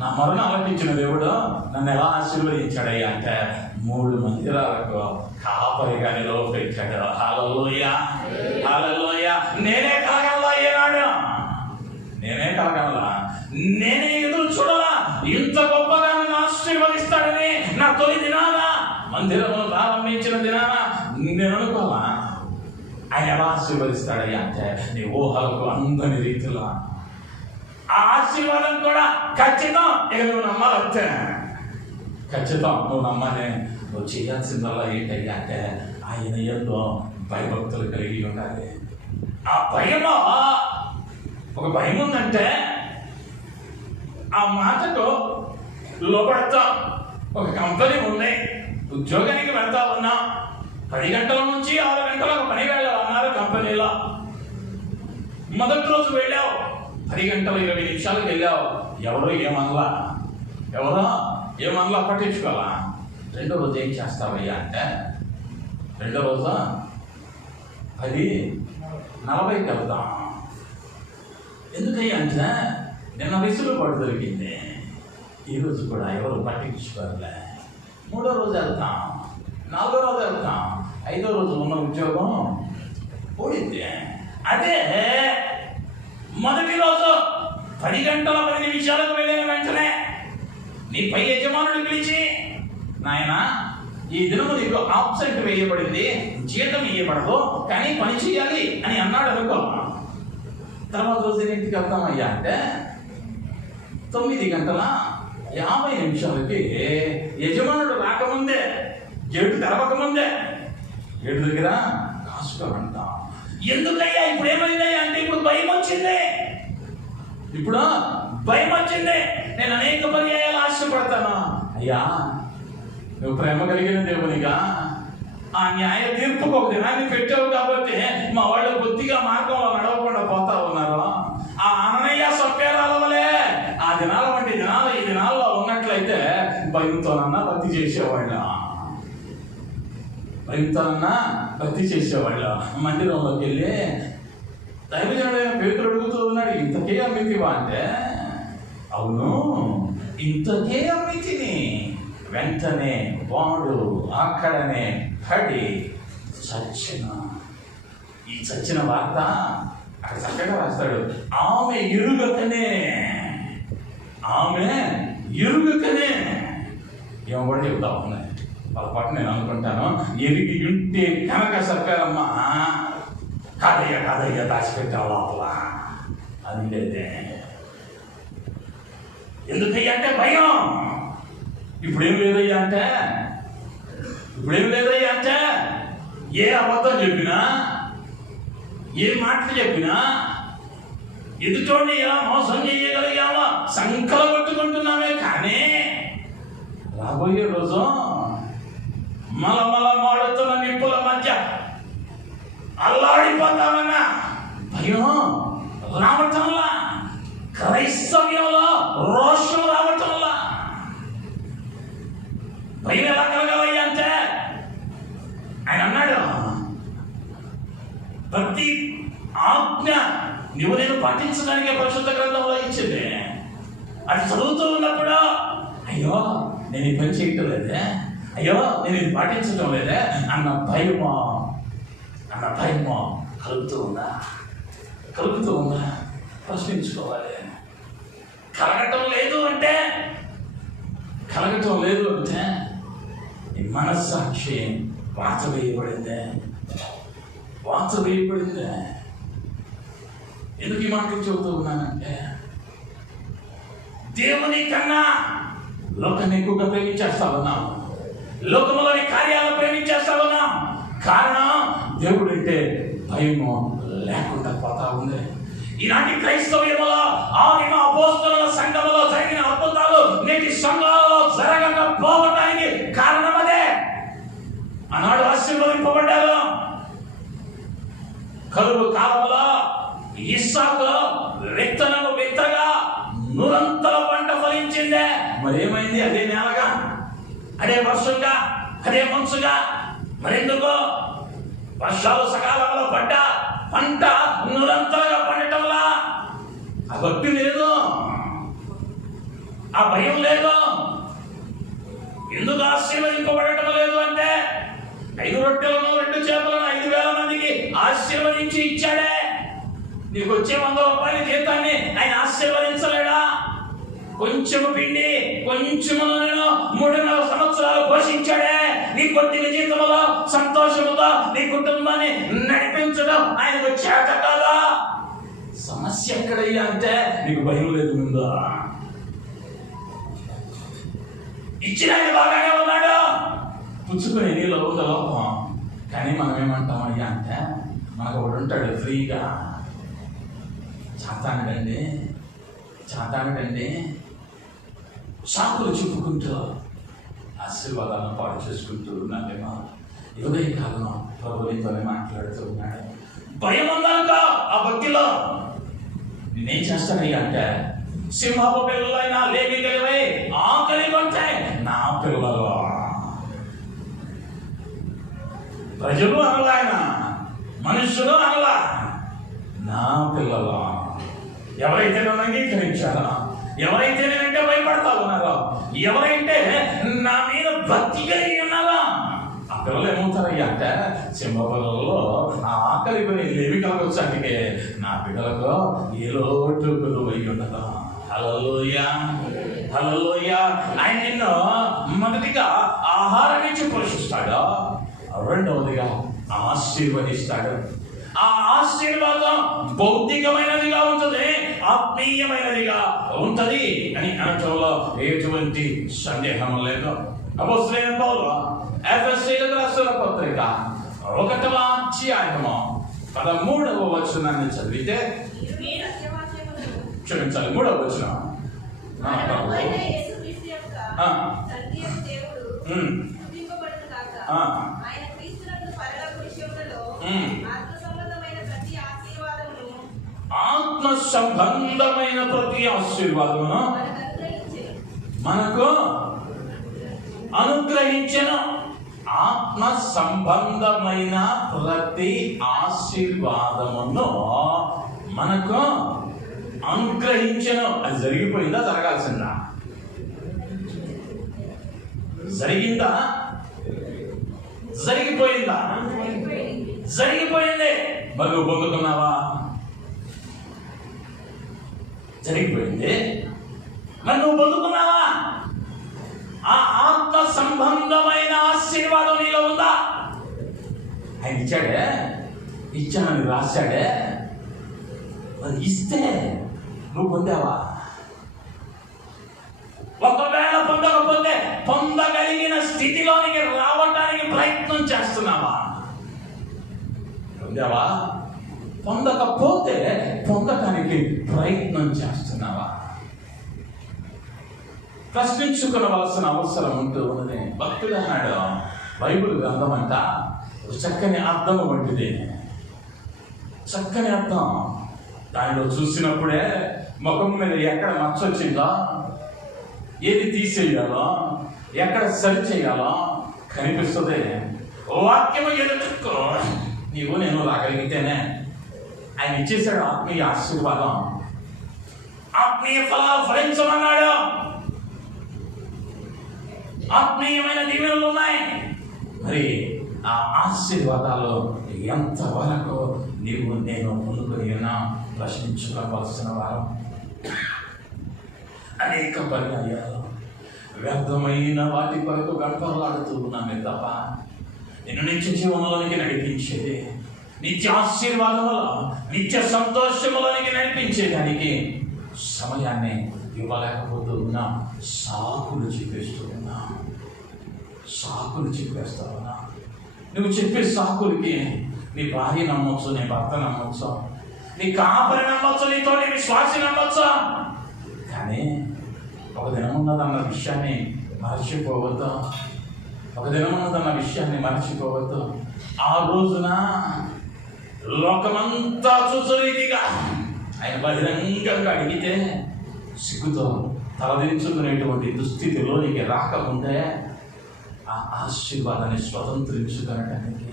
నా మరణ ఆలకించిన దేవుడు నన్ను ఎలా ఆశీర్వదించాడయ్యా అంటే 3 మందిరాలకు కాపరిగా నిలవపెట్టాడు. హల్లెలూయా, హల్లెలూయా. నేనే కలగలలా ఏనాడు, నేనే కలగలలా, నేనే ఎదురు చూడాలా ఇంత గొప్పగా నన్ను ఆశీర్వదిస్తాడని. నా తొలి దినాన మందిరమును ప్రారంభించిన దినాన నేను అనుకోవాలా ఆయన ఎలా ఆశీర్వదిస్తాడయ్యా అంటే నీ ఊహలకు అందని రీతిలో. ఆ ఆశీర్వాదం కూడా ఖచ్చితం. ఇక నువ్వు నమ్మాలంటే ఖచ్చితం, నువ్వు నమ్మాలి. నువ్వు చేయాల్సిందల్లా ఏంటయ్యా అంటే ఆయన యందు భయభక్తులు కలిగి ఉండాలి. ఆ భయమో ఒక భయం ఉందంటే ఆ మాటకు లోపడతాం. ఒక కంపెనీ ఉంది, ఉద్యోగానికి వెళ్తా ఉన్నాం. 10 గంటల నుంచి 6 గంటలకు పని వెళ్ళాలన్నారు కంపెనీలో. మొదటి రోజు వెళ్ళావు, 10 గంటల 20 నిమిషాలకు వెళ్ళావు. ఎవరో ఏమనలా పట్టించుకోవాలా. రెండో రోజు ఏం చేస్తావయ్యా అంటే రెండో రోజు 10:40కి వెళ్తాం. ఎందుకయ్యా అంటే నిన్న విసులుబాటు దొరికింది, ఈరోజు కూడా ఎవరు పట్టించుకోవాలే. 3వ రోజు వెళ్తాం, 4వ రోజు వెళ్తాం, 5వ రోజు ఉన్న ఉద్యోగం పోయింది. అదే మొదటి రోజు 10 గంటల 10 నిమిషాలకు వెళ్ళిన వెంటనే నీ పై యజమానుడు పిలిచి, నాయన ఈ దినము నీకు ఆబ్సెంట్ వేయబడింది, జీతం ఇవ్వబడదు, కానీ పని చేయాలి అని అన్నాడు అనుకో. తర్వాత రోజు ఇంటికి వెళ్తామయ్యా అంటే 9:50 యజమానుడు రాకముందే, గేటు తెరవకముందే గేటు దగ్గర కాసుకోమంటాం. ఎందుకయ్యా ఇప్పుడు ఏమైందయ్యా అంటే ఇప్పుడు భయం వచ్చింది. నేను అనేక పర్యాయాలు ఆశపడతాను, అయ్యా నువ్వు ప్రేమ కలిగిన దేవునిగా ఆ న్యాయ తీర్పుకు ఒక దినాన్ని పెట్టావు కాబట్టి మా వాళ్ళు కొద్దిగా మార్గంలో నడవకుండా పోతా ఉన్నారు. ఆ అననయ్య సొప్పేరాల వలే ఆ దినాల వంటి దినాలు ఈ దినాల్లో ఉన్నట్లయితే భయంతోనన్నా భక్తి చేసేవాళ్ళు. మందిరంలోకి వెళ్ళి దైవజనుడైన పేతురు అడుగుతూ ఉన్నాడు, ఇంతకే అమ్మితివా అంటే, అవును ఇంతకే అమ్మితిని. వెంటనే వాడు అక్కడనే పడి చచ్చిన వార్త అక్కడ చక్కగా రాస్తాడు. ఆమె ఎరుగకనే ఏమబడి చెబుతా ఉన్నాయి. వాళ్ళ పాటు నేను అనుకుంటాను, ఎరిగి ఉంటే కనుక చెప్పారమ్మా, కాదయ్య దాచిపెట్టావు లోపల అది లేదే. ఎందుకయ్యా అంటే భయం. ఇప్పుడేం లేదయ్యా అంటే ఏ అబద్ధం చెప్పినా, ఏ మాటలు చెప్పినా ఎదుటోడిని ఎలా మోసం చేయగలిగామో సంకల పట్టుకుంటున్నామే. కానీ రాబోయే రోజు మలమల మాడుతున్న నిప్పుల మధ్య అల్లాడిపోతామన్న భయం రావటంలా, క్రైస్తవ్యంలో రోషం రావటంలా. భయం ఎలా కలగాలయ్యా అంటే ఆయన అన్నాడు, ప్రతి ఆజ్ఞ నువ్వు నేను పాటించడానికే పరిశుద్ధ గ్రంథంలో ఇచ్చింది. అది చదువుతూ ఉన్నప్పుడు అయ్యో నేను ఈ పని చేయటం లేదే, అయ్యో నేను ఇది పాటించడం లేదే అన్న భయమో కలుగుతూ ఉందా ప్రశ్నించుకోవాలి. కలగటం లేదు అంటే ఈ మనస్సాక్షి వాత వేయబడిందే. ఎందుకు ఈ మాటలు చెబుతూ ఉన్నానంటే దేవుని కన్నా లోకాన్ని ఎక్కువగా ప్రేమించేస్తా ఉన్నాం, లోకంలోని కార్యాలను ప్రేమించేస్తా ఉన్నాం. కారణం దేవుడు అంటే భయము లేకుండా పోతా ఉంది. ఈనాటి క్రైస్తవ్యంలో ఆదిమ అపోస్తలుల సంఘములో జరిగిన అద్భుతాలు నేటి సంఘాలలో జరగకపోవటానికి కారణం అదే. ఆనాడు ఆశీర్వదింపబడ్డారు. కరువు కాలంలో ఇస్సాకు విత్తనము విత్తగా నూరంతల పంట ఫలించిందే. మరేమైంది? అదే నేలగా, అదే వర్షంగా, అదే మంచుగా. మరెందుకు? వర్షాలు సకాలంలో పడ్డా పంట నూరంతలుగా పండటంలా ఆ భక్తి లేదు, ఆ భయం లేదు. ఎందుకు ఆశీర్వదింపబడటం లేదు అంటే 5 రొట్టెలను 2 చేపలను 5,000 మందికి ఆశీర్వదించి ఇచ్చాడే. నీకు వచ్చే 100 రూపాయల జీతాన్ని ఆయన ఆశీర్వదించలేడా? కొంచెము పిండి కొంచెము నూనెను 3.5 సంవత్సరాలు పోషించాడే. నీ కొద్దిగా జీతంలో సంతోషముతో నీ కుటుంబాన్ని నడిపించడం ఆయనకు చేత కాదా? సమస్య ఎక్కడయ్యా అంటే నీకు భయం లేదు ముందు. ఇచ్చిన ఆయన బాగానే ఉన్నాడు, పుచ్చుకునే నీళ్ళు ఉంద లోపం. కానీ మనం ఏమంటాం అయ్యా అంటే, మనకు ఒకడు ఉంటాడు ఫ్రీగా, చాతానుడండి సాకులు చెప్పుకుంటూ ఆశీర్వాదాలను పాడు చేసుకుంటూ ఉన్నాడేమో. ఇదే కాలం ప్రభు నీతోనే మాట్లాడుతూ ఉన్నాడు. భయం ఉందనుకో ఆ భక్తిలో. నేనేం చేస్తానయ్యా అంటే, సింహపు పిల్లలైనా లేమి కలివై ఆకలి కొంటే నా పిల్లలు, ప్రజలు అనలా, ఆయన మనుషులు అనలా, నా పిల్లలు. ఎవరైతే నన్ను అంగీకరించారో, ఎవరైతే నేనంటే భయపడతా ఉన్నారో, ఎవరైతే నా మీద భక్తి కలిగి ఉన్నారో, ఆ పిల్లలు ఏమవుతారయ్యా అంటే, సింహ పిల్లల్లో ఆ ఆకలి కొని లేవి కలగొచ్చాకే నా పిల్లలకు ఏ లోటు కొలువై ఉండదు. హల్లెలూయా, హల్లెలూయా. ఆయన నిన్ను మొదటిగా ఆహారం ఇచ్చి పోషిస్తాడు, రెండవదిగా ఆశీర్వదిస్తాడు. ఆ ఆశీర్వాదం భౌతికమైనదిగా ఉంటుంది, ఆత్మీయమైనదిగా ఉంటది అని అనటంలో ఎటువంటి సందేహం లేదు. అపోస్తలుడైన పౌలు ఎఫెసీయులకు రాసిన పత్రిక 1వ అధ్యాయము 13వ వచనాన్ని చదివితే, క్షమించాలి 3వ వచనం. ఆత్మ సంబంధమైన ప్రతి ఆశీర్వాదమును మనకు అనుగ్రహించెను. ఆత్మ సంబంధమైన ప్రతి ఆశీర్వాదమును మనకు అనుగ్రహించెను. అది జరిగిపోయిందా, జరగాల్సిందా? జరిగిందా, జరిగిపోయిందా? జరిగిపోయింది. మరి నువ్వు పొందుకున్నావా? జరిగిపోయింది. మరి నువ్వు పొందుకున్నావా? ఆ ఆత్మ సంబంధమైన ఆశీర్వాదం నీలో ఉందా? ఆయన ఇచ్చాడే, ఇచ్చానని రాశాడే, మరి ఇస్తే నువ్వు పొందావా? ఒకవేళ పొందకపోతే పొందగలిగిన స్థితిలోనికి రావటానికి ప్రయత్నం చేస్తున్నావా? పొందావా? పొందకపోతే పొందటానికి ప్రయత్నం చేస్తున్నావా? ప్రశ్నించుకోవలసిన అవసరం ఉంటూ ఉన్నది. భక్తుడు అన్నాడు, బైబిల్ గ్రంథం అంట చక్కని అర్థం వంటిది, చక్కని అర్థం. దానిలో చూసినప్పుడే ముఖం మీద ఎక్కడ మచ్చ వచ్చిందో, ఏది తీసేయాలో, ఎక్కడ సరి చేయాలో కనిపిస్తుంది. వాక్యము ఎదుర్కో నీవు నేను రాగలిగితేనే ఆయన ఇచ్చేసాడు ఆత్మీయ ఆశీర్వాదం. ఆత్మీయ ఫలాలు ఫలించమన్నాడు. ఆత్మీయమైన దీవెనలు ఉన్నాయి. మరి ఆ ఆశీర్వాదాలు ఎంతవరకు నీవు నేను పొందుకొని ఉన్నా ప్రశ్నించుకోవాల్సిన వారు. అనేక పర్యాయాలు వ్యర్థమైన వాటి కొరకు గడపలాడుతూ ఉన్నామే తప్ప నిన్ను నిత్య జీవనంలోనికి నడిపించేది, నిత్య ఆశీర్వాదములో, నిత్య సంతోషములోనికి నడిపించేదానికి సమయాన్ని ఇవ్వలేకపోతూ ఉన్నా. సాకులు చెప్పేస్తూ ఉన్నా, సాకులు చెప్పేస్తా ఉన్నా. నువ్వు చెప్పే సాకులకి నీ భార్య నమ్మొచ్చు, నీ భర్త నమ్మొచ్చు, నీ కాపరి నమ్మొచ్చు, నీ తోటి విశ్వాసి నమ్మొచ్చు. కానీ ఒక దినం ఉన్నదన్న విషయాన్ని మర్చిపోవద్దు. ఒక దినం ఉన్నదన్న విషయాన్ని మర్చిపోవద్దు. ఆ రోజున లోకమంతా చూసే రీతిగా ఆయన బహిరంగంగా అడిగితే సిగ్గుతో తలదించుకునేటువంటి దుస్థితిలోనికి రాకముందే ఆ ఆశీర్వాదాన్ని స్వతంత్రించుకోవడానికి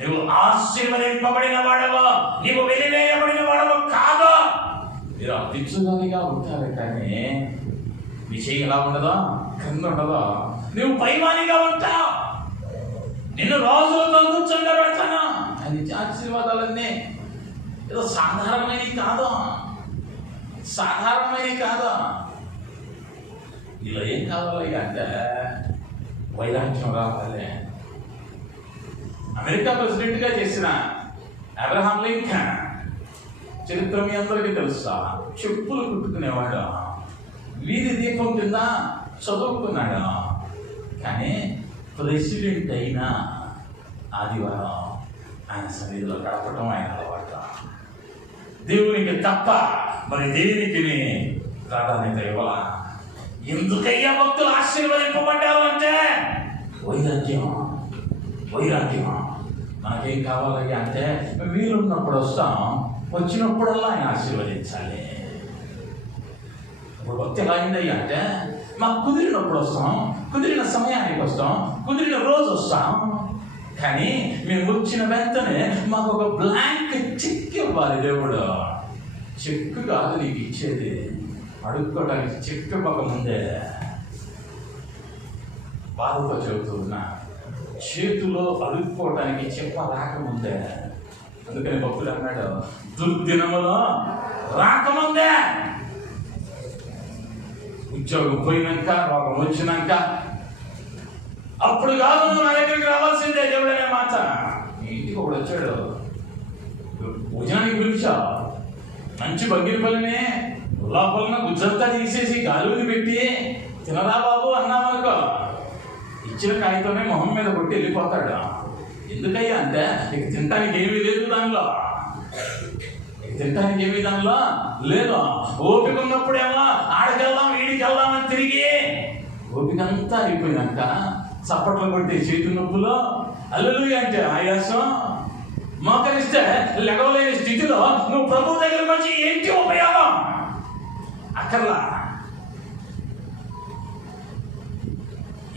నువ్వు ఆశీర్వదింపబడిన వాడవో, నీవు వెలివేయబడిన వాడవో కాదు. మీరు అతిచ్చుదానిగా ఉంటారు, కానీ నీ చెయ్యి ఎలా ఉండదో, కింద ఉండదో, నువ్వు పైవానిగా ఉంటావు. నిన్ను రోజులతో కూర్చోబెడతాను. అది ఆశీర్వాదాలన్నీ ఏదో సాధారణమైనవి కాదు, సాధారణమైనవి కాదు. ఇలా ఏం కావాలి అంటే వైరాగ్యం రావాలి. అమెరికా ప్రెసిడెంట్గా చేసిన అబ్రహాం లింకన్ చరిత్ర మీ అందరికీ తెలుసా? చెప్పులు కుట్టుకునేవాడు, వీధి దీపం కింద చదువుకున్నాడు. కానీ ప్రెసిడెంట్ అయినా ఆదివారం ఆయన సన్నిధిలో గడపడం ఆయన అలవాటు. దేవునికి తప్ప మరి దేనికి ప్రాధాన్యత ఇవ్వాల. ఎందుకయ్యా భక్తులు ఆశీర్వదింపబడ్డారు అంటే వైరాగ్యం. మనకేం కావాలయ్యా అంటే వీలున్నప్పుడు వస్తాం, వచ్చినప్పుడల్లా ఆయన ఆశీర్వదించాలి. ఇప్పుడు భక్తి ఎలా అయిందయ్యా అంటే మాకు కుదిరినప్పుడు వస్తాం, కుదిరిన సమయానికి వస్తాం, కుదిరిన రోజు వస్తాం. కానీ మేము వచ్చిన వెంటనే మాకు ఒక బ్లాంక్ చెక్ ఇవ్వాలి దేవుడు. చెక్ కాదు నీకు ఇచ్చేది, అడుక్కోవడానికి చెక్ ఇవ్వకముందే బాధతో చెబుతున్నా, చేతిలో అడుక్కోవడానికి చెప్ప రాకముందే. అందుకని భక్తుడు అన్నాడు, దుర్దినములో రాకముందే. ఉద్యోగం పోయినాక, రోగం వచ్చినాక, అప్పుడు కాదు నువ్వు నా దగ్గరికి రావాల్సిందే దేవుడు అనే మాట. ఇంటికి ఒకడు వచ్చాడు, భోజనానికి పిలిచా, మంచి బగ్గిరిపల్లిని లోపలన గుజ్జంతా తీసేసి గాలుని పెట్టి తినరా బాబు అన్నామనుకో, ఇచ్చిన కాగితమే మొహం మీద కొట్టి వెళ్ళిపోతాడు. ఎందుకయ్యా అంటే ఇక తినటానికి ఏమీ లేదు దానిలో, లేదు. ఓపిక ఉన్నప్పుడేమో ఆడికెళ్దాం వీడికెళ్దాం అని తిరిగి ఓపిక అంతా అయిపోయినాక చప్పట్లు కొట్టి చేతి నొప్పులో అల్లులు అంటే ఆయాసం, మోకరిస్తే లెగవలేని స్థితిలో నువ్వు ప్రభు దగ్గర వచ్చి ఏంటి ఉపయోగం? అక్కర్లా.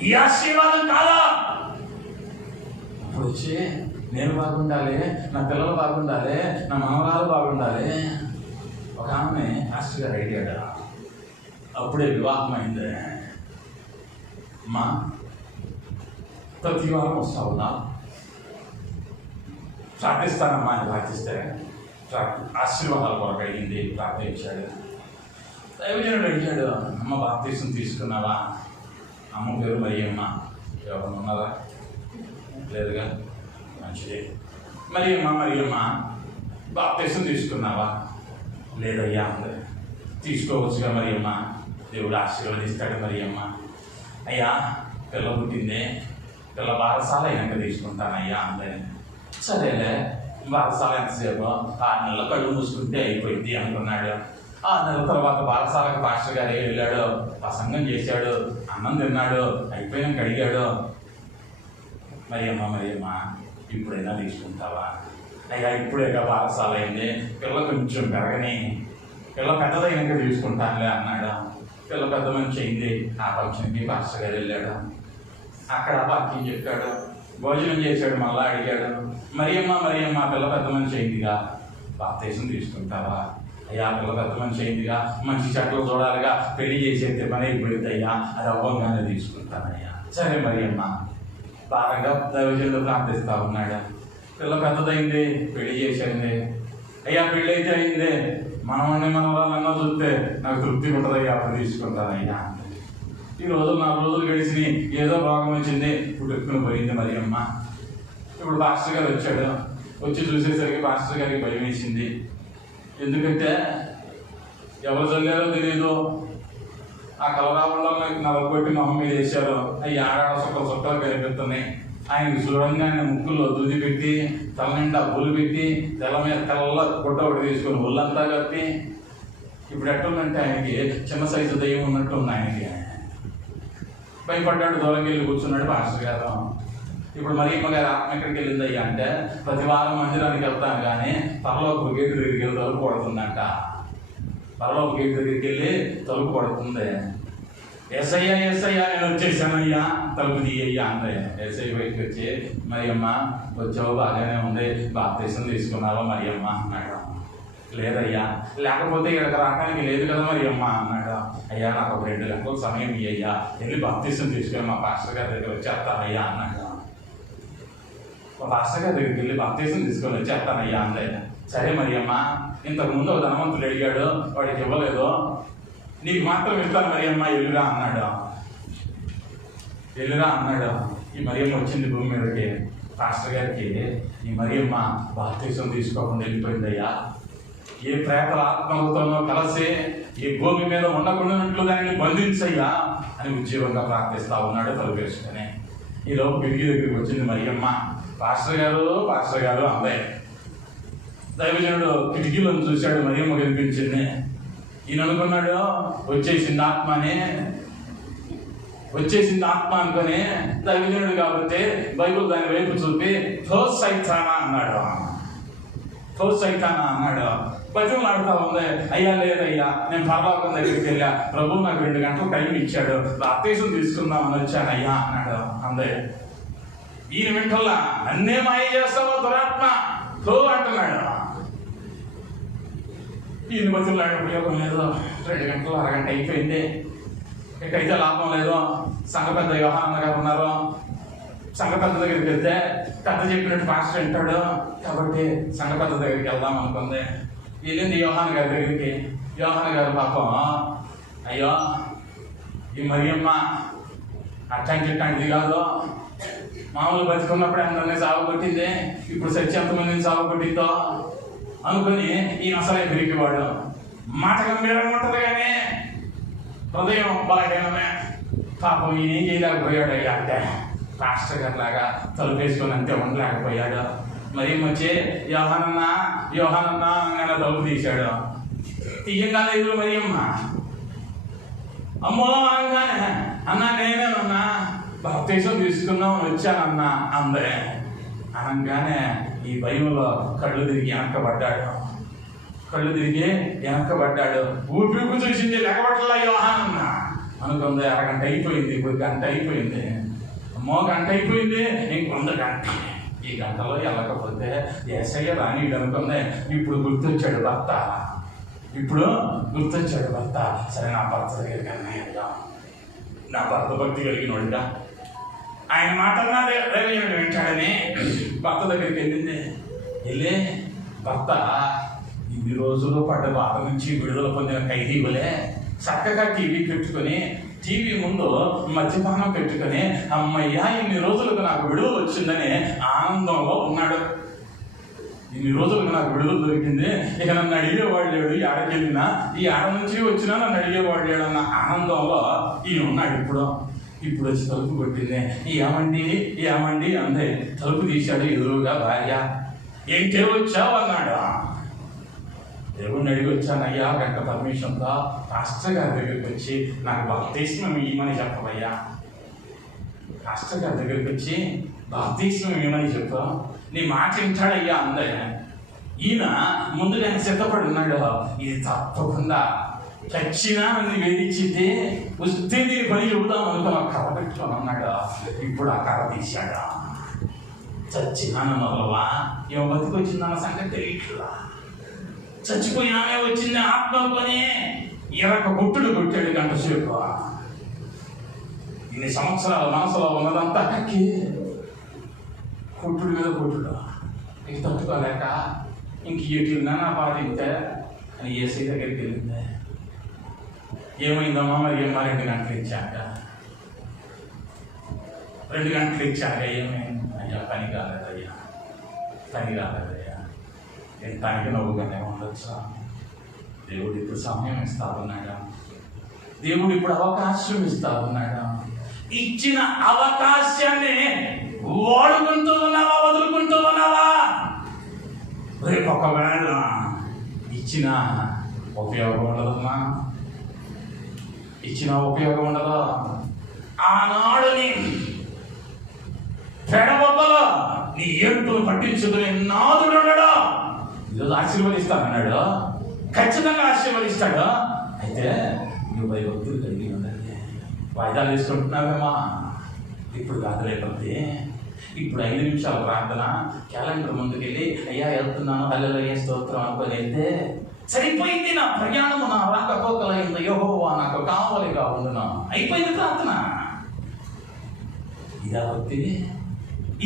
ఈ ఆశీర్వాదం కాదా? అప్పుడు వచ్చి నేను బాగుండాలి, నా పిల్లలు బాగుండాలి, నా మనవరాలు బాగుండాలి. ఒక ఆమె మాస్టర్ గారు అడిగాడు, అప్పుడే వివాహం అయింది. అమ్మా ప్రతి వారం వస్తావున్నా? ప్రార్థిస్తానమ్మా అని ప్రార్థిస్తే ఆశీర్వాదాల కొరకు అడిగింది, ప్రార్థించాడు. దైవజనుడు అడిగాడు, అమ్మ బాప్తీసం తీసుకున్నావా? అమ్మ పేరు మరియమ్మ. ఎవరు ఉన్నారా? లేదుగా, మంచిది. మరియమ్మ బాప్తీసం తీసుకున్నావా? లేదయ్యా అంది. తీసుకోవచ్చుగా మరియమ్మ, దేవుడు ఆశీర్వదిస్తాడు. మరియమ్మ, అయ్యా పిల్ల పుట్టిందే, పిల్ల బారసాల అయినాక తీసుకుంటానయ్యా అందే. సరేలే, బారసాల ఎంతసేపు? 6 నెలల కళ్ళు మూసుకుంటే అయిపోయింది అనుకున్నాడు. 6 నెలల తర్వాత బారసాలకు పాస్టర్ గారు వెళ్ళాడు, ప్రసంగం చేశాడు, అన్నం తిన్నాడు, అయిపోయినాక అడిగాడు, మరియమ్మ ఇప్పుడైనా తీసుకుంటావా? అయ్యా ఇప్పుడేగా బారసాల అయింది, పిల్ల కొంచెం పెరగని, పిల్ల పెద్దదైనాక తీసుకుంటానులే అన్నాడు. పిల్ల పెద్ద మనిషి అయింది. ఆ ఫంక్షన్కి పాస్టర్ గారు వెళ్ళాడు, అక్కడ వాక్యం చెప్పాడు, భోజనం చేశాడు. మళ్ళా అడిగాడు, మరియమ్మ పిల్ల పెద్ద మనిషి అయిందిగా, బాప్తీసం తీసుకుంటావా? అయ్యా పిల్ల పెద్ద మనిషి అయిందిగా, మంచి చెట్లు చూడాలిగా, పెళ్లి చేసేస్తే పని అయిపోయింది అయ్యా, అది అవ్వంగానే తీసుకుంటానయ్యా. సరే మరియమ్మ. భారంగా దైవజనుడు ప్రార్థిస్తా ఉన్నాడు. పిల్ల పెద్దదైంది, పెళ్లి చేసేది. అయ్యా పెళ్ళి అయితే అయింది, మనవాడిని మనవాళ్ళన్నా చూస్తే నాకు తృప్తి ఉంటుందయ్యా, అప్పుడు తీసుకుంటానయ్యా. ఈ రోజు 4 రోజులు గడిచి ఏదో రోగం వచ్చింది, ఇప్పుడు ఎక్కువ పోయింది మరియమ్మ. ఇప్పుడు పాస్టర్ గారు వచ్చాడు, వచ్చి చూసేసరికి పాస్టర్ గారికి భయం వేసింది. ఎందుకంటే ఎవరు చల్లారో తెలియదు, ఆ కలరావుల్లో నలగొట్టి మొహం మీద వేశారు. అవి ఆడాడ చుక్కలు కనిపిస్తున్నాయి. ఆయనకి చూడంగానే ముక్కుల్లో దూది పెట్టి, తల నిండా పూలు పెట్టి, తెల్ల మీద తెల్ల గుడ్డ ఒకటి తీసుకొని ఒళ్ళంతా కప్పి, ఇప్పుడు ఎట్టుందంటే ఆయనకి చిన్న సైజు దయ్యం ఉన్నట్టు ఉంది. ఆయనకి భయపడ్డాడు, దూరంకి వెళ్ళి కూర్చున్నాడు పాస్టర్ గారు. ఇప్పుడు మరియమ్మ గారి ఆత్మ ఎక్కడికి వెళ్ళిందయ్యా అంటే, ప్రతి వారం మందిరానికి వెళ్తాను కానీ పరలోక గేటు దగ్గరికి వెళ్ళి తలుపు కొడుతుందంట. పరలోక గేటు దగ్గరికి వెళ్ళి తలుపు కొడుతుంది. ఎస్ఐయా నేను వచ్చేసానయ్యా, తలుపు తీయ్యా అంటే ఎస్ఐ బయటకు వచ్చి, మరియమ్మ వచ్చావు బాగానే ఉంది, బాప్తీసం తీసుకున్నావా మరియమ్మ అన్నాడు. లేదయ్యా. లేకపోతే ఇక్కడికి రావడానికి లేదు కదా మరియమ్మ అన్నాడు. అయ్యా నాకు ఒక 2 గంటలకు సమయం ఇయ్యయ్యా, వెళ్ళి బాప్తీసం తీసుకొని మా పాస్టర్ గారి దగ్గర వచ్చేస్తానయ్యా అన్నాడు. మా పాస్టర్ గారి దగ్గరికి వెళ్ళి బాప్తీసం తీసుకొని వచ్చేస్తానయ్యా అందే. సరే మరియమ్మ, ఇంతకుముందు ఒక ధనవంతుడు అడిగాడు, వాడికి ఇవ్వలేదు, నీకు మాత్రం ఇస్తాను మరియమ్మ, వెళ్ళిరా అన్నాడు. ఈ మరియమ్మ వచ్చింది భూమి మీదకి. పాస్టర్ గారికి, ఈ మరియమ్మ బాప్తీసం తీసుకోకుండా వెళ్ళిపోయిందయ్యా, ఏ ప్రేతల ఆత్మలతోనో కలిసి ఈ భూమి మీద ఉండకుండానట్లు దానిని బంధించయ్యా అని ఉద్యోగంగా ప్రార్థిస్తా ఉన్నాడు తలుపు వేసుకొని. ఈలోపు కిటికీ దగ్గరికి వచ్చింది మరియమ్మ. పాస్టర్ గారు అందే. దైవజనుడు కిటికీలో చూశాడు, మరియమ్మ కనిపించింది. ఈయన అనుకున్నాడు వచ్చేసింది ఆత్మ అనుకుని, దైవజనుడు కాబట్టి బైబిల్ దాని వైపు చూపి థో సైతానా అన్నాడు. బతిమలు ఆడుతా ఉంది. అయ్యా లేదయ్యా, నేను పరలోకం దగ్గరికి వెళ్ళా, ప్రభు నాకు 2 గంటలు టైం ఇచ్చాడు, బాప్తిసం తీసుకుందామని వచ్చాను అయ్యా అన్నాడు. అందే. ఈయన వింటల్లా అన్నే మాయ చేస్తావో దురాత్మ థో అంటున్నాడు. ఈయన బతిమలాడే ఉపయోగం లేదు. 2 గంటలు అరగంట అయిపోయింది. ఇకైతే లాభం లేదు. సంఘ పెద్ద యోహానన్న గారు ఉన్నారు. సంఘ పెద్ద దగ్గరికి వెళ్తే పెద్ద చెప్పినట్టు పాస్టర్ వింటాడు కాబట్టి సంఘ పెద్ద దగ్గరికి వెళ్దాం అనుకుంది. వెళ్ళింది యోహాన్ గారి దగ్గరికి. యోహాన్ గారు పాపం, అయ్యో ఈ మరియమ్మ అట్లాంటిది కాదు, మామూలు బతుకున్నప్పుడే అందరినీ సాగుకొట్టింది, ఇప్పుడు సచ్చి ఎంతమందిని సాగుకొట్టిందో అనుకుని ఈయన అసలే పెరిగివాడు. మాట గంభీరంగా ఉంటుంది కానీ హృదయం బలహీనమే. పాపం ఈయన ఏం చేయలేకపోయాడు అయ్యా అంటే పాస్టర్ గారి లాగా తలుపేసుకొని అంతే ఉండలేకపోయాడు. మరి వచ్చి యోహానన్నా ఆయన తలుపు తీశాడు. తీయంగానే ఎదురు మరియమ్మ అమ్మో అనగానే అన్నా నేనేనన్నా బాప్తిసం తీసుకున్నాం వచ్చానన్నా అందే. అనగానే ఈ భయంలో కళ్ళు తిరిగి వెనక్కబడ్డాడు. ఊపిరి చూసింది లెక్కబట్టలా యోహానన్న అనుకుంది. అరగంట అయిపోయింది, ఇప్పుడు గంట అయిపోయింది. అమ్మో గంట అయిపోయింది, ఇంకొంత గంట. ఈ గంటలో వెళ్ళకపోతే ఏసయ్య రానీడు అనుకుంది. ఇప్పుడు గుర్తొచ్చాడు భర్త. సరే నా భర్త దగ్గరికి అన్నాయ్యా, నా భర్త భక్తి కలిగినోడుగా ఆయన మాటన్నా రేవయ్యడు వింటాడని భర్త దగ్గరికి వెళ్ళి భర్త ఇన్ని రోజులు పడ్డ బాధ నుంచి విడుదల పొందిన ఖైదీవులే చక్కగా టీవీ ముందు మద్యపానం పెట్టుకొని అమ్మయ్యా ఇన్ని రోజులకు నాకు విడుదల వచ్చిందని ఆనందంలో ఉన్నాడు. ఇన్ని రోజులకు నాకు విడుదల దొరికింది, ఇక నన్ను అడిగేవాడు లేడు, ఆడకెళ్ళినా ఈ ఆడ నుంచి వచ్చినా నన్ను అడిగేవాడు లేడు అన్న ఆనందంలో ఈయన ఉన్నాడు. ఇప్పుడు వచ్చి తలుపు కొట్టింది. ఏమండి అందే. తలుపు తీశాడు. ఎదురుగా భార్య. ఏంటే వచ్చావు అన్నాడు. దేవుణ్ణి అడిగి వచ్చానయ్యా, గంట పర్మిషన్తో పాస్టర్ గారి దగ్గరికి వచ్చి నాకు బాప్తిస్మం ఇవ్వమని చెప్పవయ్యా. పాస్టర్ గారి దగ్గరికి వచ్చి బాప్తిస్మం ఇవ్వమని చెప్పు, నీ మాట వింటాడయ్యా అందే. ఈయన ముందుగానే సిద్ధపడి ఉన్నాడు. ఇది తప్పకుండా చచ్చినా నన్ను వేధించింది, వస్తే దీని పని చెబుదాం అనుకుని ఒక కర్ర పెట్టుకొని అన్నాడు. ఇప్పుడు ఆ కర్ర తీశాడు. చచ్చినా నమ్మవా, ఏమో బతికి వచ్చిందన్న సంగతి తెలియట్లా. చచ్చిపోయినామే వచ్చింది ఆత్మకొని కొట్టుడు కొట్టాడు గంట సేపు. ఇన్ని సంవత్సరాల మనసులో ఉన్నదంతా కక్కి కొట్టుడు మీద కొట్టుడు. ఇక తట్టుకోలేక ఇంక ఎటున్నా నా బాధ ఇంతే అని ఏసీ దగ్గరికి వెళ్ళింది. ఏమైందమ్మా మరి 2 గంటలు ఇచ్చాక 2 గంటలు ఇచ్చాక ఏమైంది అయ్యా? పని కాలేదయ్యా. ఎంతానికి నవ్వుగానే ఉండొచ్చు. దేవుడు ఇప్పుడు సమయం ఇస్తా ఉన్నాడు. దేవుడు ఇప్పుడు అవకాశం ఇస్తా ఉన్నాడు. ఇచ్చిన అవకాశాన్ని వాడుకుంటూ ఉన్నావా, వదులుకుంటూ ఉన్నావా? రేపు ఒకవేళ ఇచ్చిన ఉపయోగం ఉండదమ్మా, ఉపయోగం ఉండదు. ఆనాడు నీ పెడబొబ్బలో నీ ఏడుపును పట్టించుకుని నాదుడు ఉండడు. ఈరోజు ఆశీర్వదిస్తానన్నాడు, ఖచ్చితంగా ఆశీర్వదిస్తాడు. అయితే నువ్వు భయభక్తులు కలిగి ఉండాలి. వాయిదాలు తీసుకుంటున్నావేమా? ఇప్పుడు కాదు రేపటి, ఇప్పుడు 5 నిమిషాల ప్రార్థన, క్యాలెండర్ ముందుకెళ్ళి అయ్యా వెళ్తున్నాను హల్లెలూయా స్తోత్రం అనుకొని వెళ్తే సరిపోయింది. నా ప్రయాణము నా రాకపోకలైంది, యెహోవా నాకు కావలిగా ఉండును. అయిపోయింది ప్రార్థన. ఇదా భక్తి?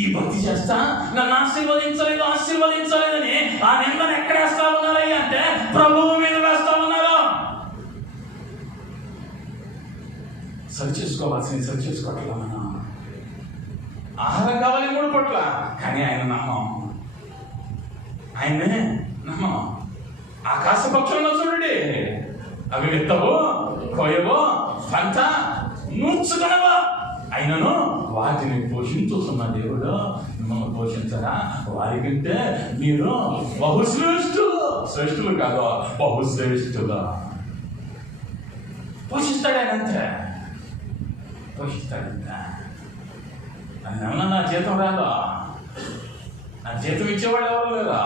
ఈ భక్తి చేస్తా నన్ను ఆశీర్వదించలేదని ఆ నిందను ఎక్కడ వేస్తా ఉన్నారయ్యా అంటే ప్రభువు మీద వేస్తా ఉన్నారు. సరి చేసుకోవట్లా మనం. ఆహారం కావాలి 3 పూట్ల, కానీ ఆయన్నే నమ్మం. ఆకాశ పక్షులను చూడండి, అవి విత్తవు, కోయవో, పంట నూర్చుకునవా, అయినను వాటిని పోషించుతున్న దేవుడు మిమ్మల్ని పోషించరా? వారికంటే మీరు బహుశ్రేష్ఠులు, శ్రేష్ఠులు కాదు బహుశ్రేష్ఠులు. పోషిస్తాడు ఆయన, అంతే పోషిస్తాడంతే. ఏమన్నా నా జీతం రాదా? నా జీతం ఇచ్చేవాళ్ళు ఎవరు లేదా?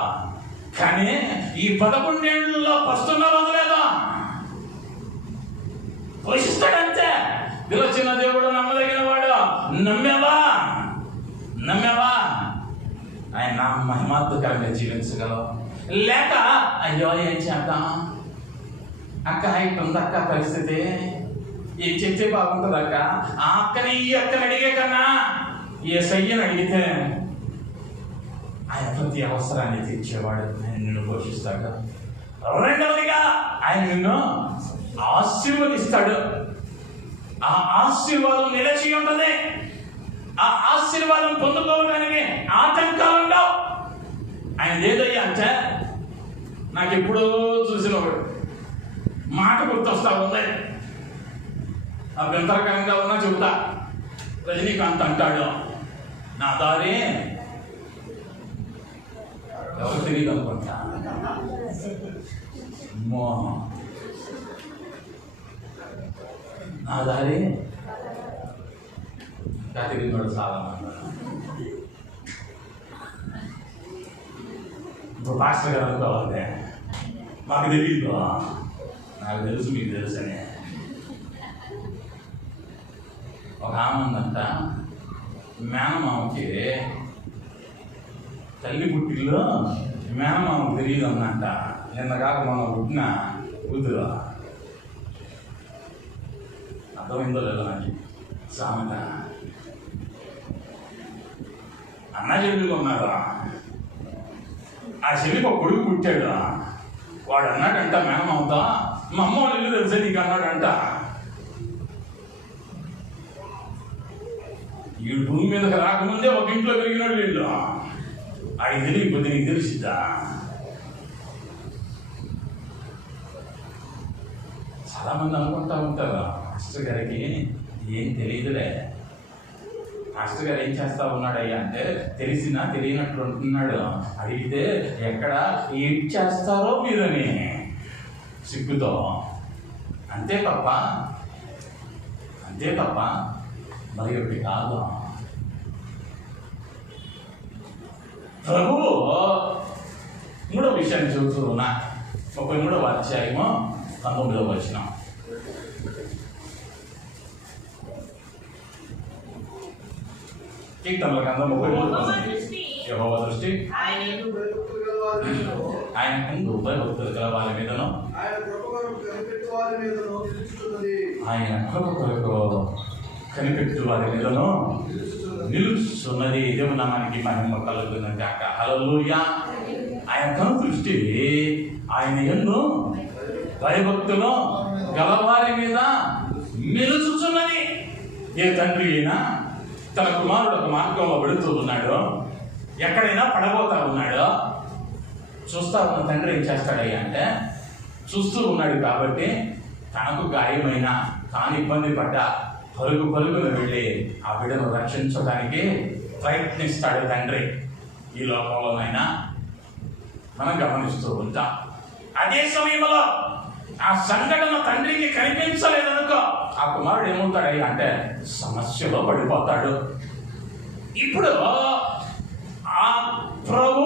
కానీ ఈ 11 ఏళ్ళలో పస్తున్నా వదలేదా? పోషిస్తాడంతే. విలోచిన దేవుడు నమ్మదగిన వాడు. నమ్మేవా ఆయన మహిమాత్మకరంగా జీవించగలవు. లేక అయ్యో ఏం చేద్దాం అక్క, ఇట్టుంది అక్క పరిస్థితి, ఏం చెప్తే బాగుంటుంది అక్క, ఆ అక్కని ఈ అక్కని అడిగే కన్నా యేసయ్యని అడిగితే ఆయన ప్రతి అవసరాన్ని తీర్చేవాడు. ఆయన నిన్ను పోషిస్తాడు. రెండవదిగా ఆయన నిన్ను ఆశీర్వదిస్తాడు. ఆ ఆశీర్వాదం నిలిచి ఉంటుంది. ఆ ఆశీర్వాదం పొందుకోవడానికి ఆటంకాలు ఉండవు. ఆయన ఏదయ్యా అంటే, నాకు ఎప్పుడో చూసిన మాట గుర్తొస్తా ఉంది, అభ్యంతరకరంగా ఉన్నా చెబుతా. రజనీకాంత్ అంటాడు, నా దారి ఎవరు తెలియదు అనుకుంటా, నా దారి తెలియదు చాలా మంది. ఇప్పుడు పాస్టర్ గారు అనుకోవాలి, మాకు తెలియదు, నాకు తెలుసు మీకు తెలుసు అని. ఒక ఆమె ఉందంట, మేనమామకి తల్లి పుట్టిల్లో మేనమామకు తెలియదు అన్నంట. నిన్న కాక మనం పుట్టిన కూతురు. అర్థమైందో లేదో నాకు సామెత. అన్న చెల్లెలు ఉన్నారు, ఆ చెల్లికి ఒక కొడుకు పుట్టాడు. వాడు అన్నాడంట మేనమామతో, మా అమ్మ వాళ్ళు ఇల్లు తెలుసా నీకు అన్నాడంట. ఈ భూమి మీదకి రాకముందే ఒక ఇంట్లో పెరిగినాడు వీళ్ళు. ఆయన తెలియకపోతే నీకు తెలిసిద్దా? చాలా మంది అనుకుంటా ఉంటారు, మాస్టర్ గారికి ఏం తెలియదులే, మాస్టర్ గారు ఏం చేస్తా ఉన్నాడయ్యా అంటే, తెలిసినా తెలియనట్లు ఉంటున్నాడు. అడిగితే ఎక్కడ ఏం చేస్తారో మీరని సిగ్గుతో. అంతే తప్ప మరి ఒకటి కాదు. ప్రభువు 3వ విషయాన్ని చూస్తూ ఉన్నా, 33వ అధ్యాయము 19వ వచనం. కీర్తనల గ్రంథం 33. యెహోవా దృష్టి ఆయన ముందు భయభక్తులు గల వారి మీదను, ఆయన కృప కొరకు కనిపెట్టు వారి మీదను నిలుస్తున్నది. దేవుని నామానికి మహిమ కలుగును గాక. హల్లెలూయా. ఆయన కను దృష్టి ఆయన యందు భయభక్తులు గలవారి మీద నిలుచుచున్నది. ఏ తండ్రి అయినా తన కుమారుడు ఒక మార్గంలో పెడుతూ ఉన్నాడు, ఎక్కడైనా పడబోతా ఉన్నాడో చూస్తా ఉన్న తండ్రి ఏం చేస్తాడయ్యా అంటే, చూస్తూ ఉన్నాడు కాబట్టి తనకు గాయమైన, తాను ఇబ్బంది పడ్డ పరుగున వెళ్ళి ఆ బిడ్డను రక్షించడానికి ప్రయత్నిస్తాడు తండ్రి. ఈ లోకంలోనైనా మనం గమనిస్తూ ఉంటాం. అదే సమయంలో ఆ సంఘటన తండ్రికి కనిపించలేదనుకో, ఆ కుమారుడు ఏమవుతాడయ్యా అంటే సమస్యలో పడిపోతాడు. ఇప్పుడు ఆ ప్రభు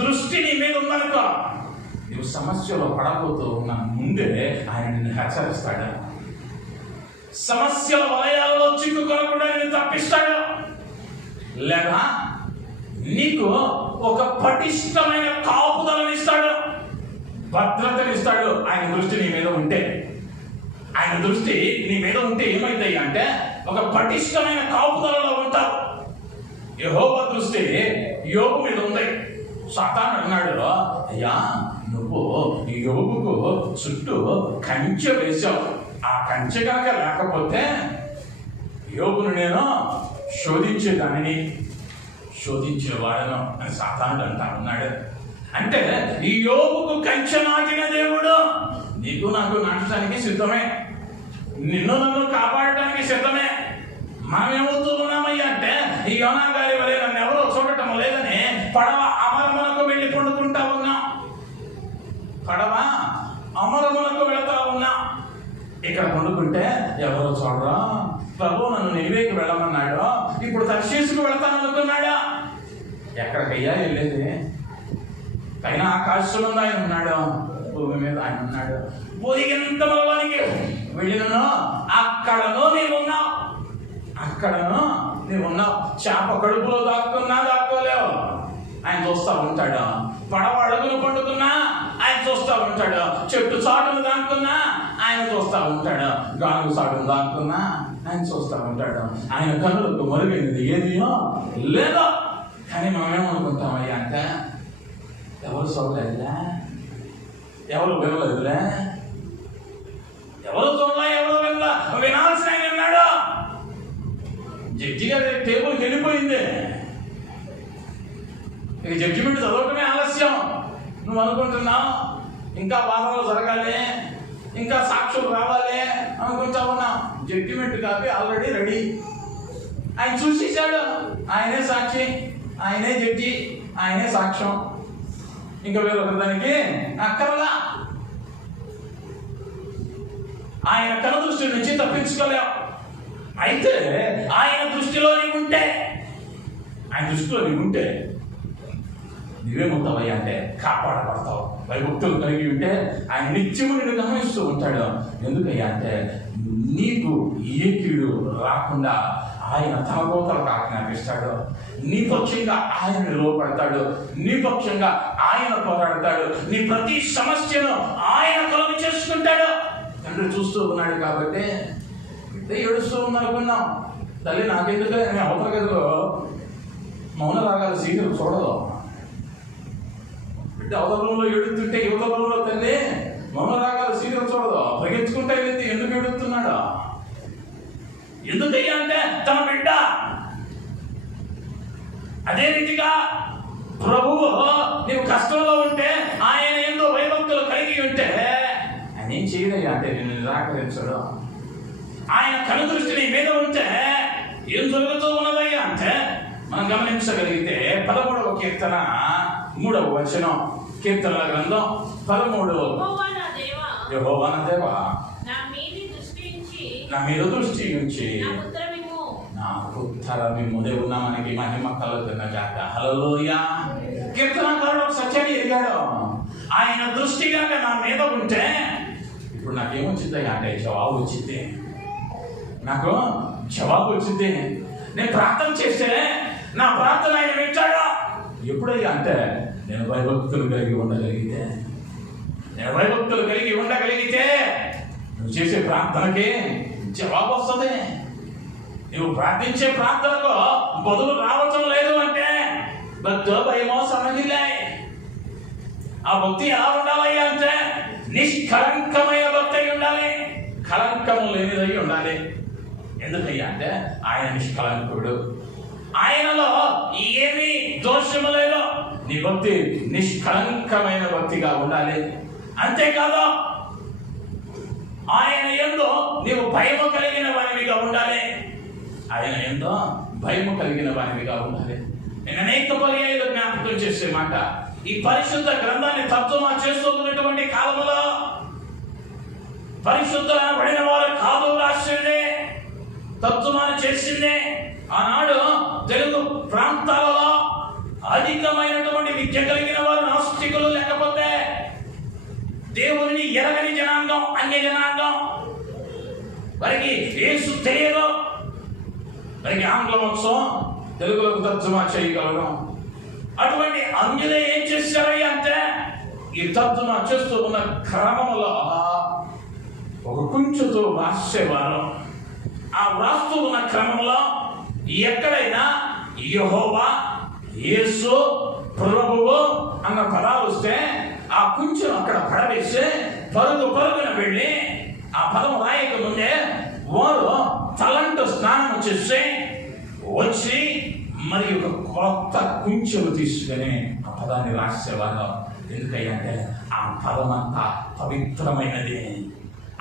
దృష్టి నీ మీద ఉందనుకో, నువ్వు సమస్యలో పడబోతూ ఉన్న ముందే ఆయన నిన్ను హెచ్చరిస్తాడు. సమస్యల వలయాలలో చిక్కుకొనకుండా నిన్ను తప్పిస్తాడు. లేదా నీకు ఒక పటిష్టమైన కాపుదలనిస్తాడు, భద్రతనిస్తాడు. ఆయన దృష్టి నీ మీద ఉంటే, ఆయన దృష్టి నీ మీద ఉంటే ఏమైంది అంటే ఒక పటిష్టమైన కాపుదలలో ఉంటావు. యెహోవా దృష్టి యోబు మీద ఉంది. సాతాను అన్నాడు, అయ్యా నువ్వు యోబుకు చుట్టూ కంచె వేశావు, ఆ కంచె కనుక లేకపోతే యోబును నేను శోధించేదానిని, శోధించేవాడను అని సాతానుడు అంటా ఉన్నాడు. అంటే ఈ యోబుకు కంచె నాటిన దేవుడు నీకు నాకు నాటడానికి సిద్ధమే, నిన్ను నన్ను కాపాడటానికి సిద్ధమే. మనం ఏమవుతూ ఉన్నామయ్యా అంటే ఈ యోనా గారి వలె నన్ను ఎవరో చూడటం లేదని పడవ అమరమునకు వెళ్ళి పండుకుంటా ఉన్నాం. పడవ అమరమునకు వెళతా ఉన్నా. ఇక్కడ పండుకుంటే ఎవరో చూడరా, ప్రభు నన్ను నినివేకి వెళ్ళమన్నాడు, ఇప్పుడు తర్షీసుకు వెళతాను అనుకున్నాడా? ఎక్కడికయ్యా వెళ్ళేది? పైన ఆకాశంలో ఆయన ఉన్నాడు, భూమి మీద ఆయన ఉన్నాడు. పొదిగినంత మనలోనికి వెళ్ళినను అక్కడను నీవున్నావు, అక్కడను నీవున్నావు. చేప కడుపులో దాక్కున్నా దాక్కోలేవు, ఆయన చూస్తా ఉంటాడు. పడవ అడుగును పండుకున్నా ఆయన చూస్తా ఉంటాడు. చెట్టు చాటును దాక్కున్నా ఆయన చూస్తా ఉంటాడు. గాను చాటును దాక్కున్నా ఆయన చూస్తా ఉంటాడు. ఆయన కన్నులకు మరుగైనది ఏదియో లేదో. కానీ మనమేమనుకుంటామయ్యా అంటే ఎవరు చూడలేదులే, ఎవరు వినలేదులే, ఎవరు చూడలే, ఎవరు వినలా, వినాల్సిన ఆయన ఉన్నాడు. జడ్జి గారి టేబుల్కి వెళ్ళిపోయింది. ఇక జడ్జిమెంట్ చదవటమే ఆలస్యం. నువ్వు అనుకుంటున్నావు ఇంకా వాదనలు జరగాలి, ఇంకా సాక్షులు రావాలి అనుకుంటా ఉన్నావు. Judgement copy already ready. ఆయన చూసేశాడు. ఆయనే సాక్షి, ఆయనే జడ్జి, ఆయనే సాక్ష్యం. ఇంకా వేరొక దానికి అక్కర్లా. ఆయన కన దృష్టి నుంచి తప్పించుకోలేవు. అయితే ఆయన దృష్టిలో నీవు ఉంటే, ఆయన దృష్టిలో నీవు ఉంటే నువ్వేమవుతావయ్యా అంటే కాపాడబడతావు. భయభక్తులు కలిగి ఉంటే ఆయన నిత్యము నిన్ను గమనిస్తూ ఉంటాడు. ఎందుకయ్యా అంటే నీకు ఏ కీడు రాకుండా ఆయన తన గోతలకు ఆజ్ఞాపిస్తాడు. నీ పక్షంగా ఆయన నిలవబడతాడు, నీ పక్షంగా ఆయన పోరాడతాడు, నీ ప్రతి సమస్యను ఆయన కలుగు చేసుకుంటాడు. తండ్రి చూస్తూ ఉన్నాడు కాబట్టి బిడ్డ ఏడుస్తూ ఉందనుకున్నాం. తల్లి నాకెందుకు నేను అవతల గదిలో మౌన రాగాల సీరియల్ చూడదు. బిడ్డ అవతల రూమ్లో ఏడుతుంటే యువతల రూమ్లో తల్లి మౌన రాగాల సీరియల్ చూడదు. ప్రగెత్తుకుంటే ఎందుకు ఏడుస్తున్నాడు? ఎందుకయ్యా అంటే తన బిడ్డ. అదే రీతిగా ప్రభువు నీవు కష్టంలో ఉంటే, ఆయన ఎంతో భయభక్తులు కలిగి ఉంటే ఆయన ఏం చేయడయ్యా అంటే నేను నిరాకరించడు. ఆయన కనుదృష్టి నీ మీద ఉంటే ఏం జరుగుతూ ఉన్నదయ్యా అంటే మనం గమనించగలిగితే 13వ కీర్తన 3వ వచనం, కీర్తనల గ్రంథం 13. యెహోవా నా దేవా నా మీద దృష్టి ఉంచి నాకు ఉత్తరమిమ్ము. దేవుడు మనకి మహిమ కలుగుతున్న జాత. హల్లెలూయా. కీర్తనకారుడు ఒక సత్యాన్ని ఎరిగాడు. ఆయన దృష్టి కనుక నా మీద ఉంటే ఇప్పుడు నాకేమొచ్చింది అంటే జవాబు వచ్చింది. నాకు జవాబు వచ్చింది. నేను ప్రార్థన చేస్తే నా ప్రార్థన ఆయన వింటాడు. ఎప్పుడయ్యా అంటే నేను భయభక్తులు కలిగి ఉండగలిగితే, నేను భయభక్తులు కలిగి ఉండగలిగితే నువ్వు చేసే ప్రార్థనకి జవాబు వస్తుంది. నువ్వు ప్రార్థించే ప్రార్థనకు బదులు రావటం లేదు అంటే భక్తో భయమో సమజిలే. ఆ భక్తి ఎలా ఉండాలయ్యా అంటే నిష్కళంకమైన భక్తి అయి ఉండాలి, కళంకము లేనిదై ఉండాలి. ఎందుకయ్యా అంటే ఆయన నిష్కళంకుడు, ఆయనలో ఏమీ దోషము లేదు. నీ భక్తి నిష్కళంకమైన భక్తిగా ఉండాలి. అంతేకాదు ఆయన యందు నీవు భయము కలిగిన వానివిగా ఉండాలి. ఆయన యందు భయము కలిగిన వానివిగా ఉండాలి. నేను అనేక పర్యాయాలు జ్ఞాపకం చేసే మాట, ఈ పరిశుద్ధ గ్రంథాన్ని తర్జుమా చేస్తున్నటువంటి కాలంలో పరిశుద్ధులైన వారు కాదు రాసిందే, తర్జుమాను చేసిందే. ఆనాడు తెలుగు ప్రాంతాలలో అధికమైనటువంటి విద్య కలిగిన వారు నాస్తికులు, లేకపోతే దేవుని ఎరగని జనాంగం, అన్య జనాంగం. వారికి యేసు తెలియదు. వారికి ఆంగ్లం వచ్చు, తెలుగులోకి తర్జుమా చేయగలరు. అటువంటి అన్యులే ఏం చేశారయ్యా అంటే ఈ తర్జుమా చేస్తూ ఉన్న క్రమంలో ఒక కుంచుతో వ్రాసేవారు. ఆ వ్రాస్తూ ఉన్న క్రమంలో ఎక్కడైనా యెహోవా, యేసు, ప్రభువు అన్న పదాలు వస్తే ఆ కుంచెం అక్కడ పడవేసి పరుగున వెళ్ళి ఆ పదం రాయక ముందే వారు తలంటు స్నానం చేసి వచ్చి మరి ఒక కొత్త కుంచెలు తీసుకుని ఆ పదాన్ని రాసేవారు. ఎందుకంటే ఆ పదమంతా పవిత్రమైనది,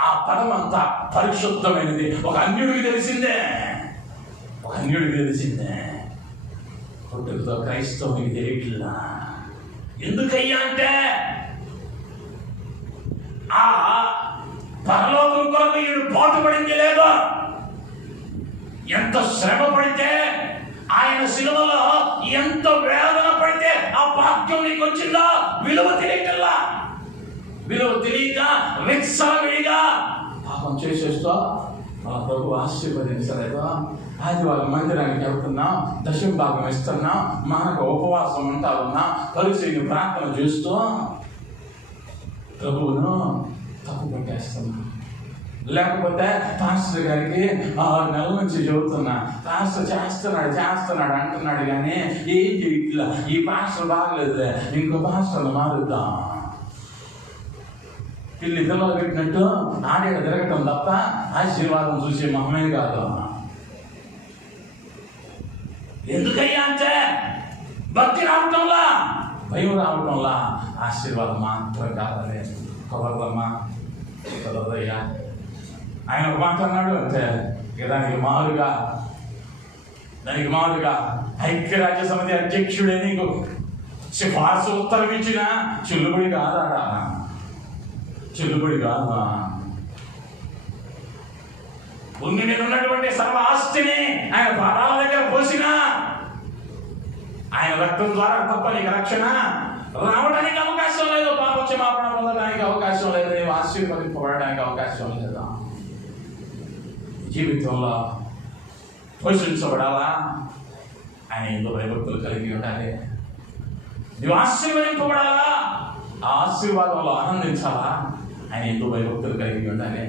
ఆ పదమంతా పరిశుద్ధమైనది. ఒక అన్యుడికి తెలిసిందే, ఒక అన్యుడికి తెలిసిందే. పుట్టుకతో క్రైస్తవునికి తెలియట్లా. ఎందుకయ్యా అంటే ఆ పరలోకం కొరకు ఈడు పాటుపడింది లేదో, ఎంత శ్రమ పడితే, ఆయన శిలువలో ఎంత వేదన పడితే ఆ భాగ్యం నీకు వచ్చిందో విలువ తెలియటల్లా. విలువ తెలియక విడిగా పాపం చేసేస్తా మన ప్రభు ఆశీర్వదించలేదా. ఆదివారం మందిరానికి వెళ్తున్నాం, దశమ భాగం ఇస్తున్నాం, మనకు ఉపవాసం ఉంటా ఉన్నా, పరిచయం ప్రార్థన చేస్తూ ప్రభువును తప్పు పెట్టేస్తున్నాం. లేకపోతే పాస్టర్ గారికి 6 నెలల నుంచి చెబుతున్నా, పాస్టర్ చేస్తున్నాడు అంటున్నాడు కానీ ఏం చేయట్లా, ఈ పాస్టర్ బాగలేదు, ఇంకో పాస్టర్ను మారుద్దాం. పిల్లలు పెట్టినట్టు ఆడేడ తిరగటం తప్ప ఆశీర్వాదం చూసే మహమే కాదు. ఎందుకయ్యా అంటే భక్తి రావటంలా, భయం రావటంలా, ఆశీర్వాదం మాత్రం కావాలి. కుదరదమ్మా, కుదరదయ్యా. ఆయన ఒక మాట అన్నాడు అంటే దానికి మారుగా ఐక్యరాజ్య సమితి అధ్యక్షుడే నీకు సిఫార్సు ఉత్తరం ఇచ్చిన చెల్లుబడి కాదా, చెల్లుబడి కాదా. భూమి మీద ఉన్నటువంటి సర్వ ఆస్తిని ఆయన పాదాల దగ్గర పోసిన ఆయన రక్తం ద్వారా తప్ప నీకు రక్షణ రావడానికి అవకాశం లేదు, పాపక్షమాపణ పొందడానికి అవకాశం లేదు, నీవు ఆశీర్వదింపబడడానికి అవకాశం లేదా. జీవితంలో పోషించబడాలా, ఆయన ఎంతో భయభక్తులు కలిగి ఉండాలి. నువ్వు ఆశీర్వదింపబడాలా, ఆ ఆశీర్వాదంలో ఆనందించాలా, ఆయన ఎంతో భయభక్తులు కలిగి ఉండాలి.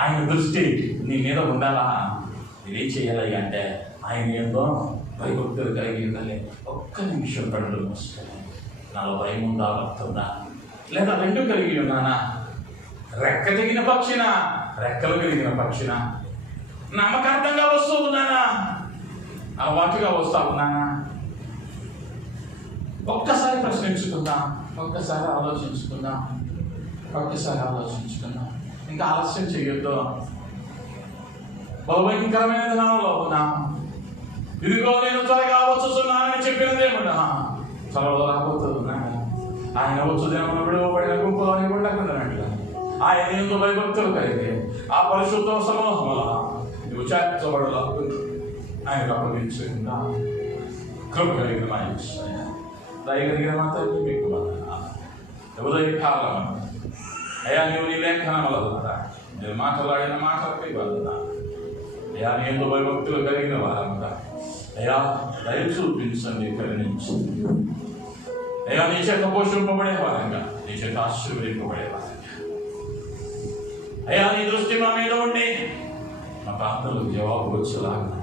ఆయన దృష్టి నీ మీద ఉండాలా. నువ్వేం చేయాలి అంటే ఆయన ఎంతో భయభక్తులు కలిగి ఉండాలి. ఒక్క నిమిషం కళ్ళు మూసుకొని నాలో భయం ఉందా, భక్తుందా, లేదా రెండు కలిగి ఉన్నానా, రెక్కలు కలిగిన పక్షిన నమ్మకార్థంగా వస్తూ ఉన్నానా, అలవాటుగా వస్తూ ఉన్నానా. ఒక్కసారి ప్రశ్నించుకుందాం, ఒక్కసారి ఆలోచించుకుందాం. ఇంకా ఆలస్యం చేయొద్దు. బహుభయంకరమైన దినాలలో ఉన్నాం. ఇదిగో నేను త్వరగా వచ్చుతున్నానని చెప్పినదేమిటా, త్వరలో రాబోతున్నా. ఆయన వచ్చు దినమున విడువబడిన గుంపులోని ఉండకుండానట్ల ఆయన ఎందు భయభక్తులు కలిగి ఆ పరిశుద్ధ సమూహముల నువ్వు చేర్చబడలకు ఆయనకు అప్పగించుకుందా. కృప కలిగిన మా దయగలిగిన మా తల్లి మీకు ఉదయ కాలం అయ్యా నువ్వు నీ లేఖనముల ద్వారా నేను మాట్లాడిన మాటలపై వదనా. అయ్యా నీ ఎందు భయభక్తులు కలిగిన వారంతా అయ్యా దయ చూపించండి, కరుణించండి. అయ్యా నీ చేత పోషింపబడే వారంగా, నీ చేత ఆశీర్వదింపబడే వారంగా అయ్యా నీ దృష్టి మా మీద ఉండి మా ప్రాంతాలకు జవాబు వచ్చేలాగా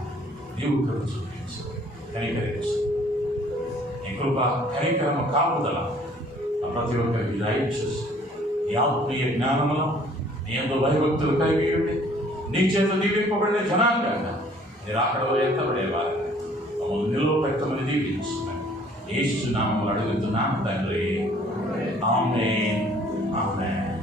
నీవు కృప చూపించు, కనికరించు. నీ కృప కనికరమ కాపుదల ప్రతి ఒక్కరికి దయచేసి నీ ఆత్మీయ జ్ఞానములో నీ ఎంతో భయభక్తులు కలిగి ఉండి నీ చేత దీవింపబడిన జనాంగంగా మీరు అక్కడ ఎత్తబడేవారు మమ్మల్ని నిలువ పెట్టమని దీవించున్నాను. యేసు నామములో అడుగుతున్నాను తండ్రి. ఆమేన్, ఆమేన్.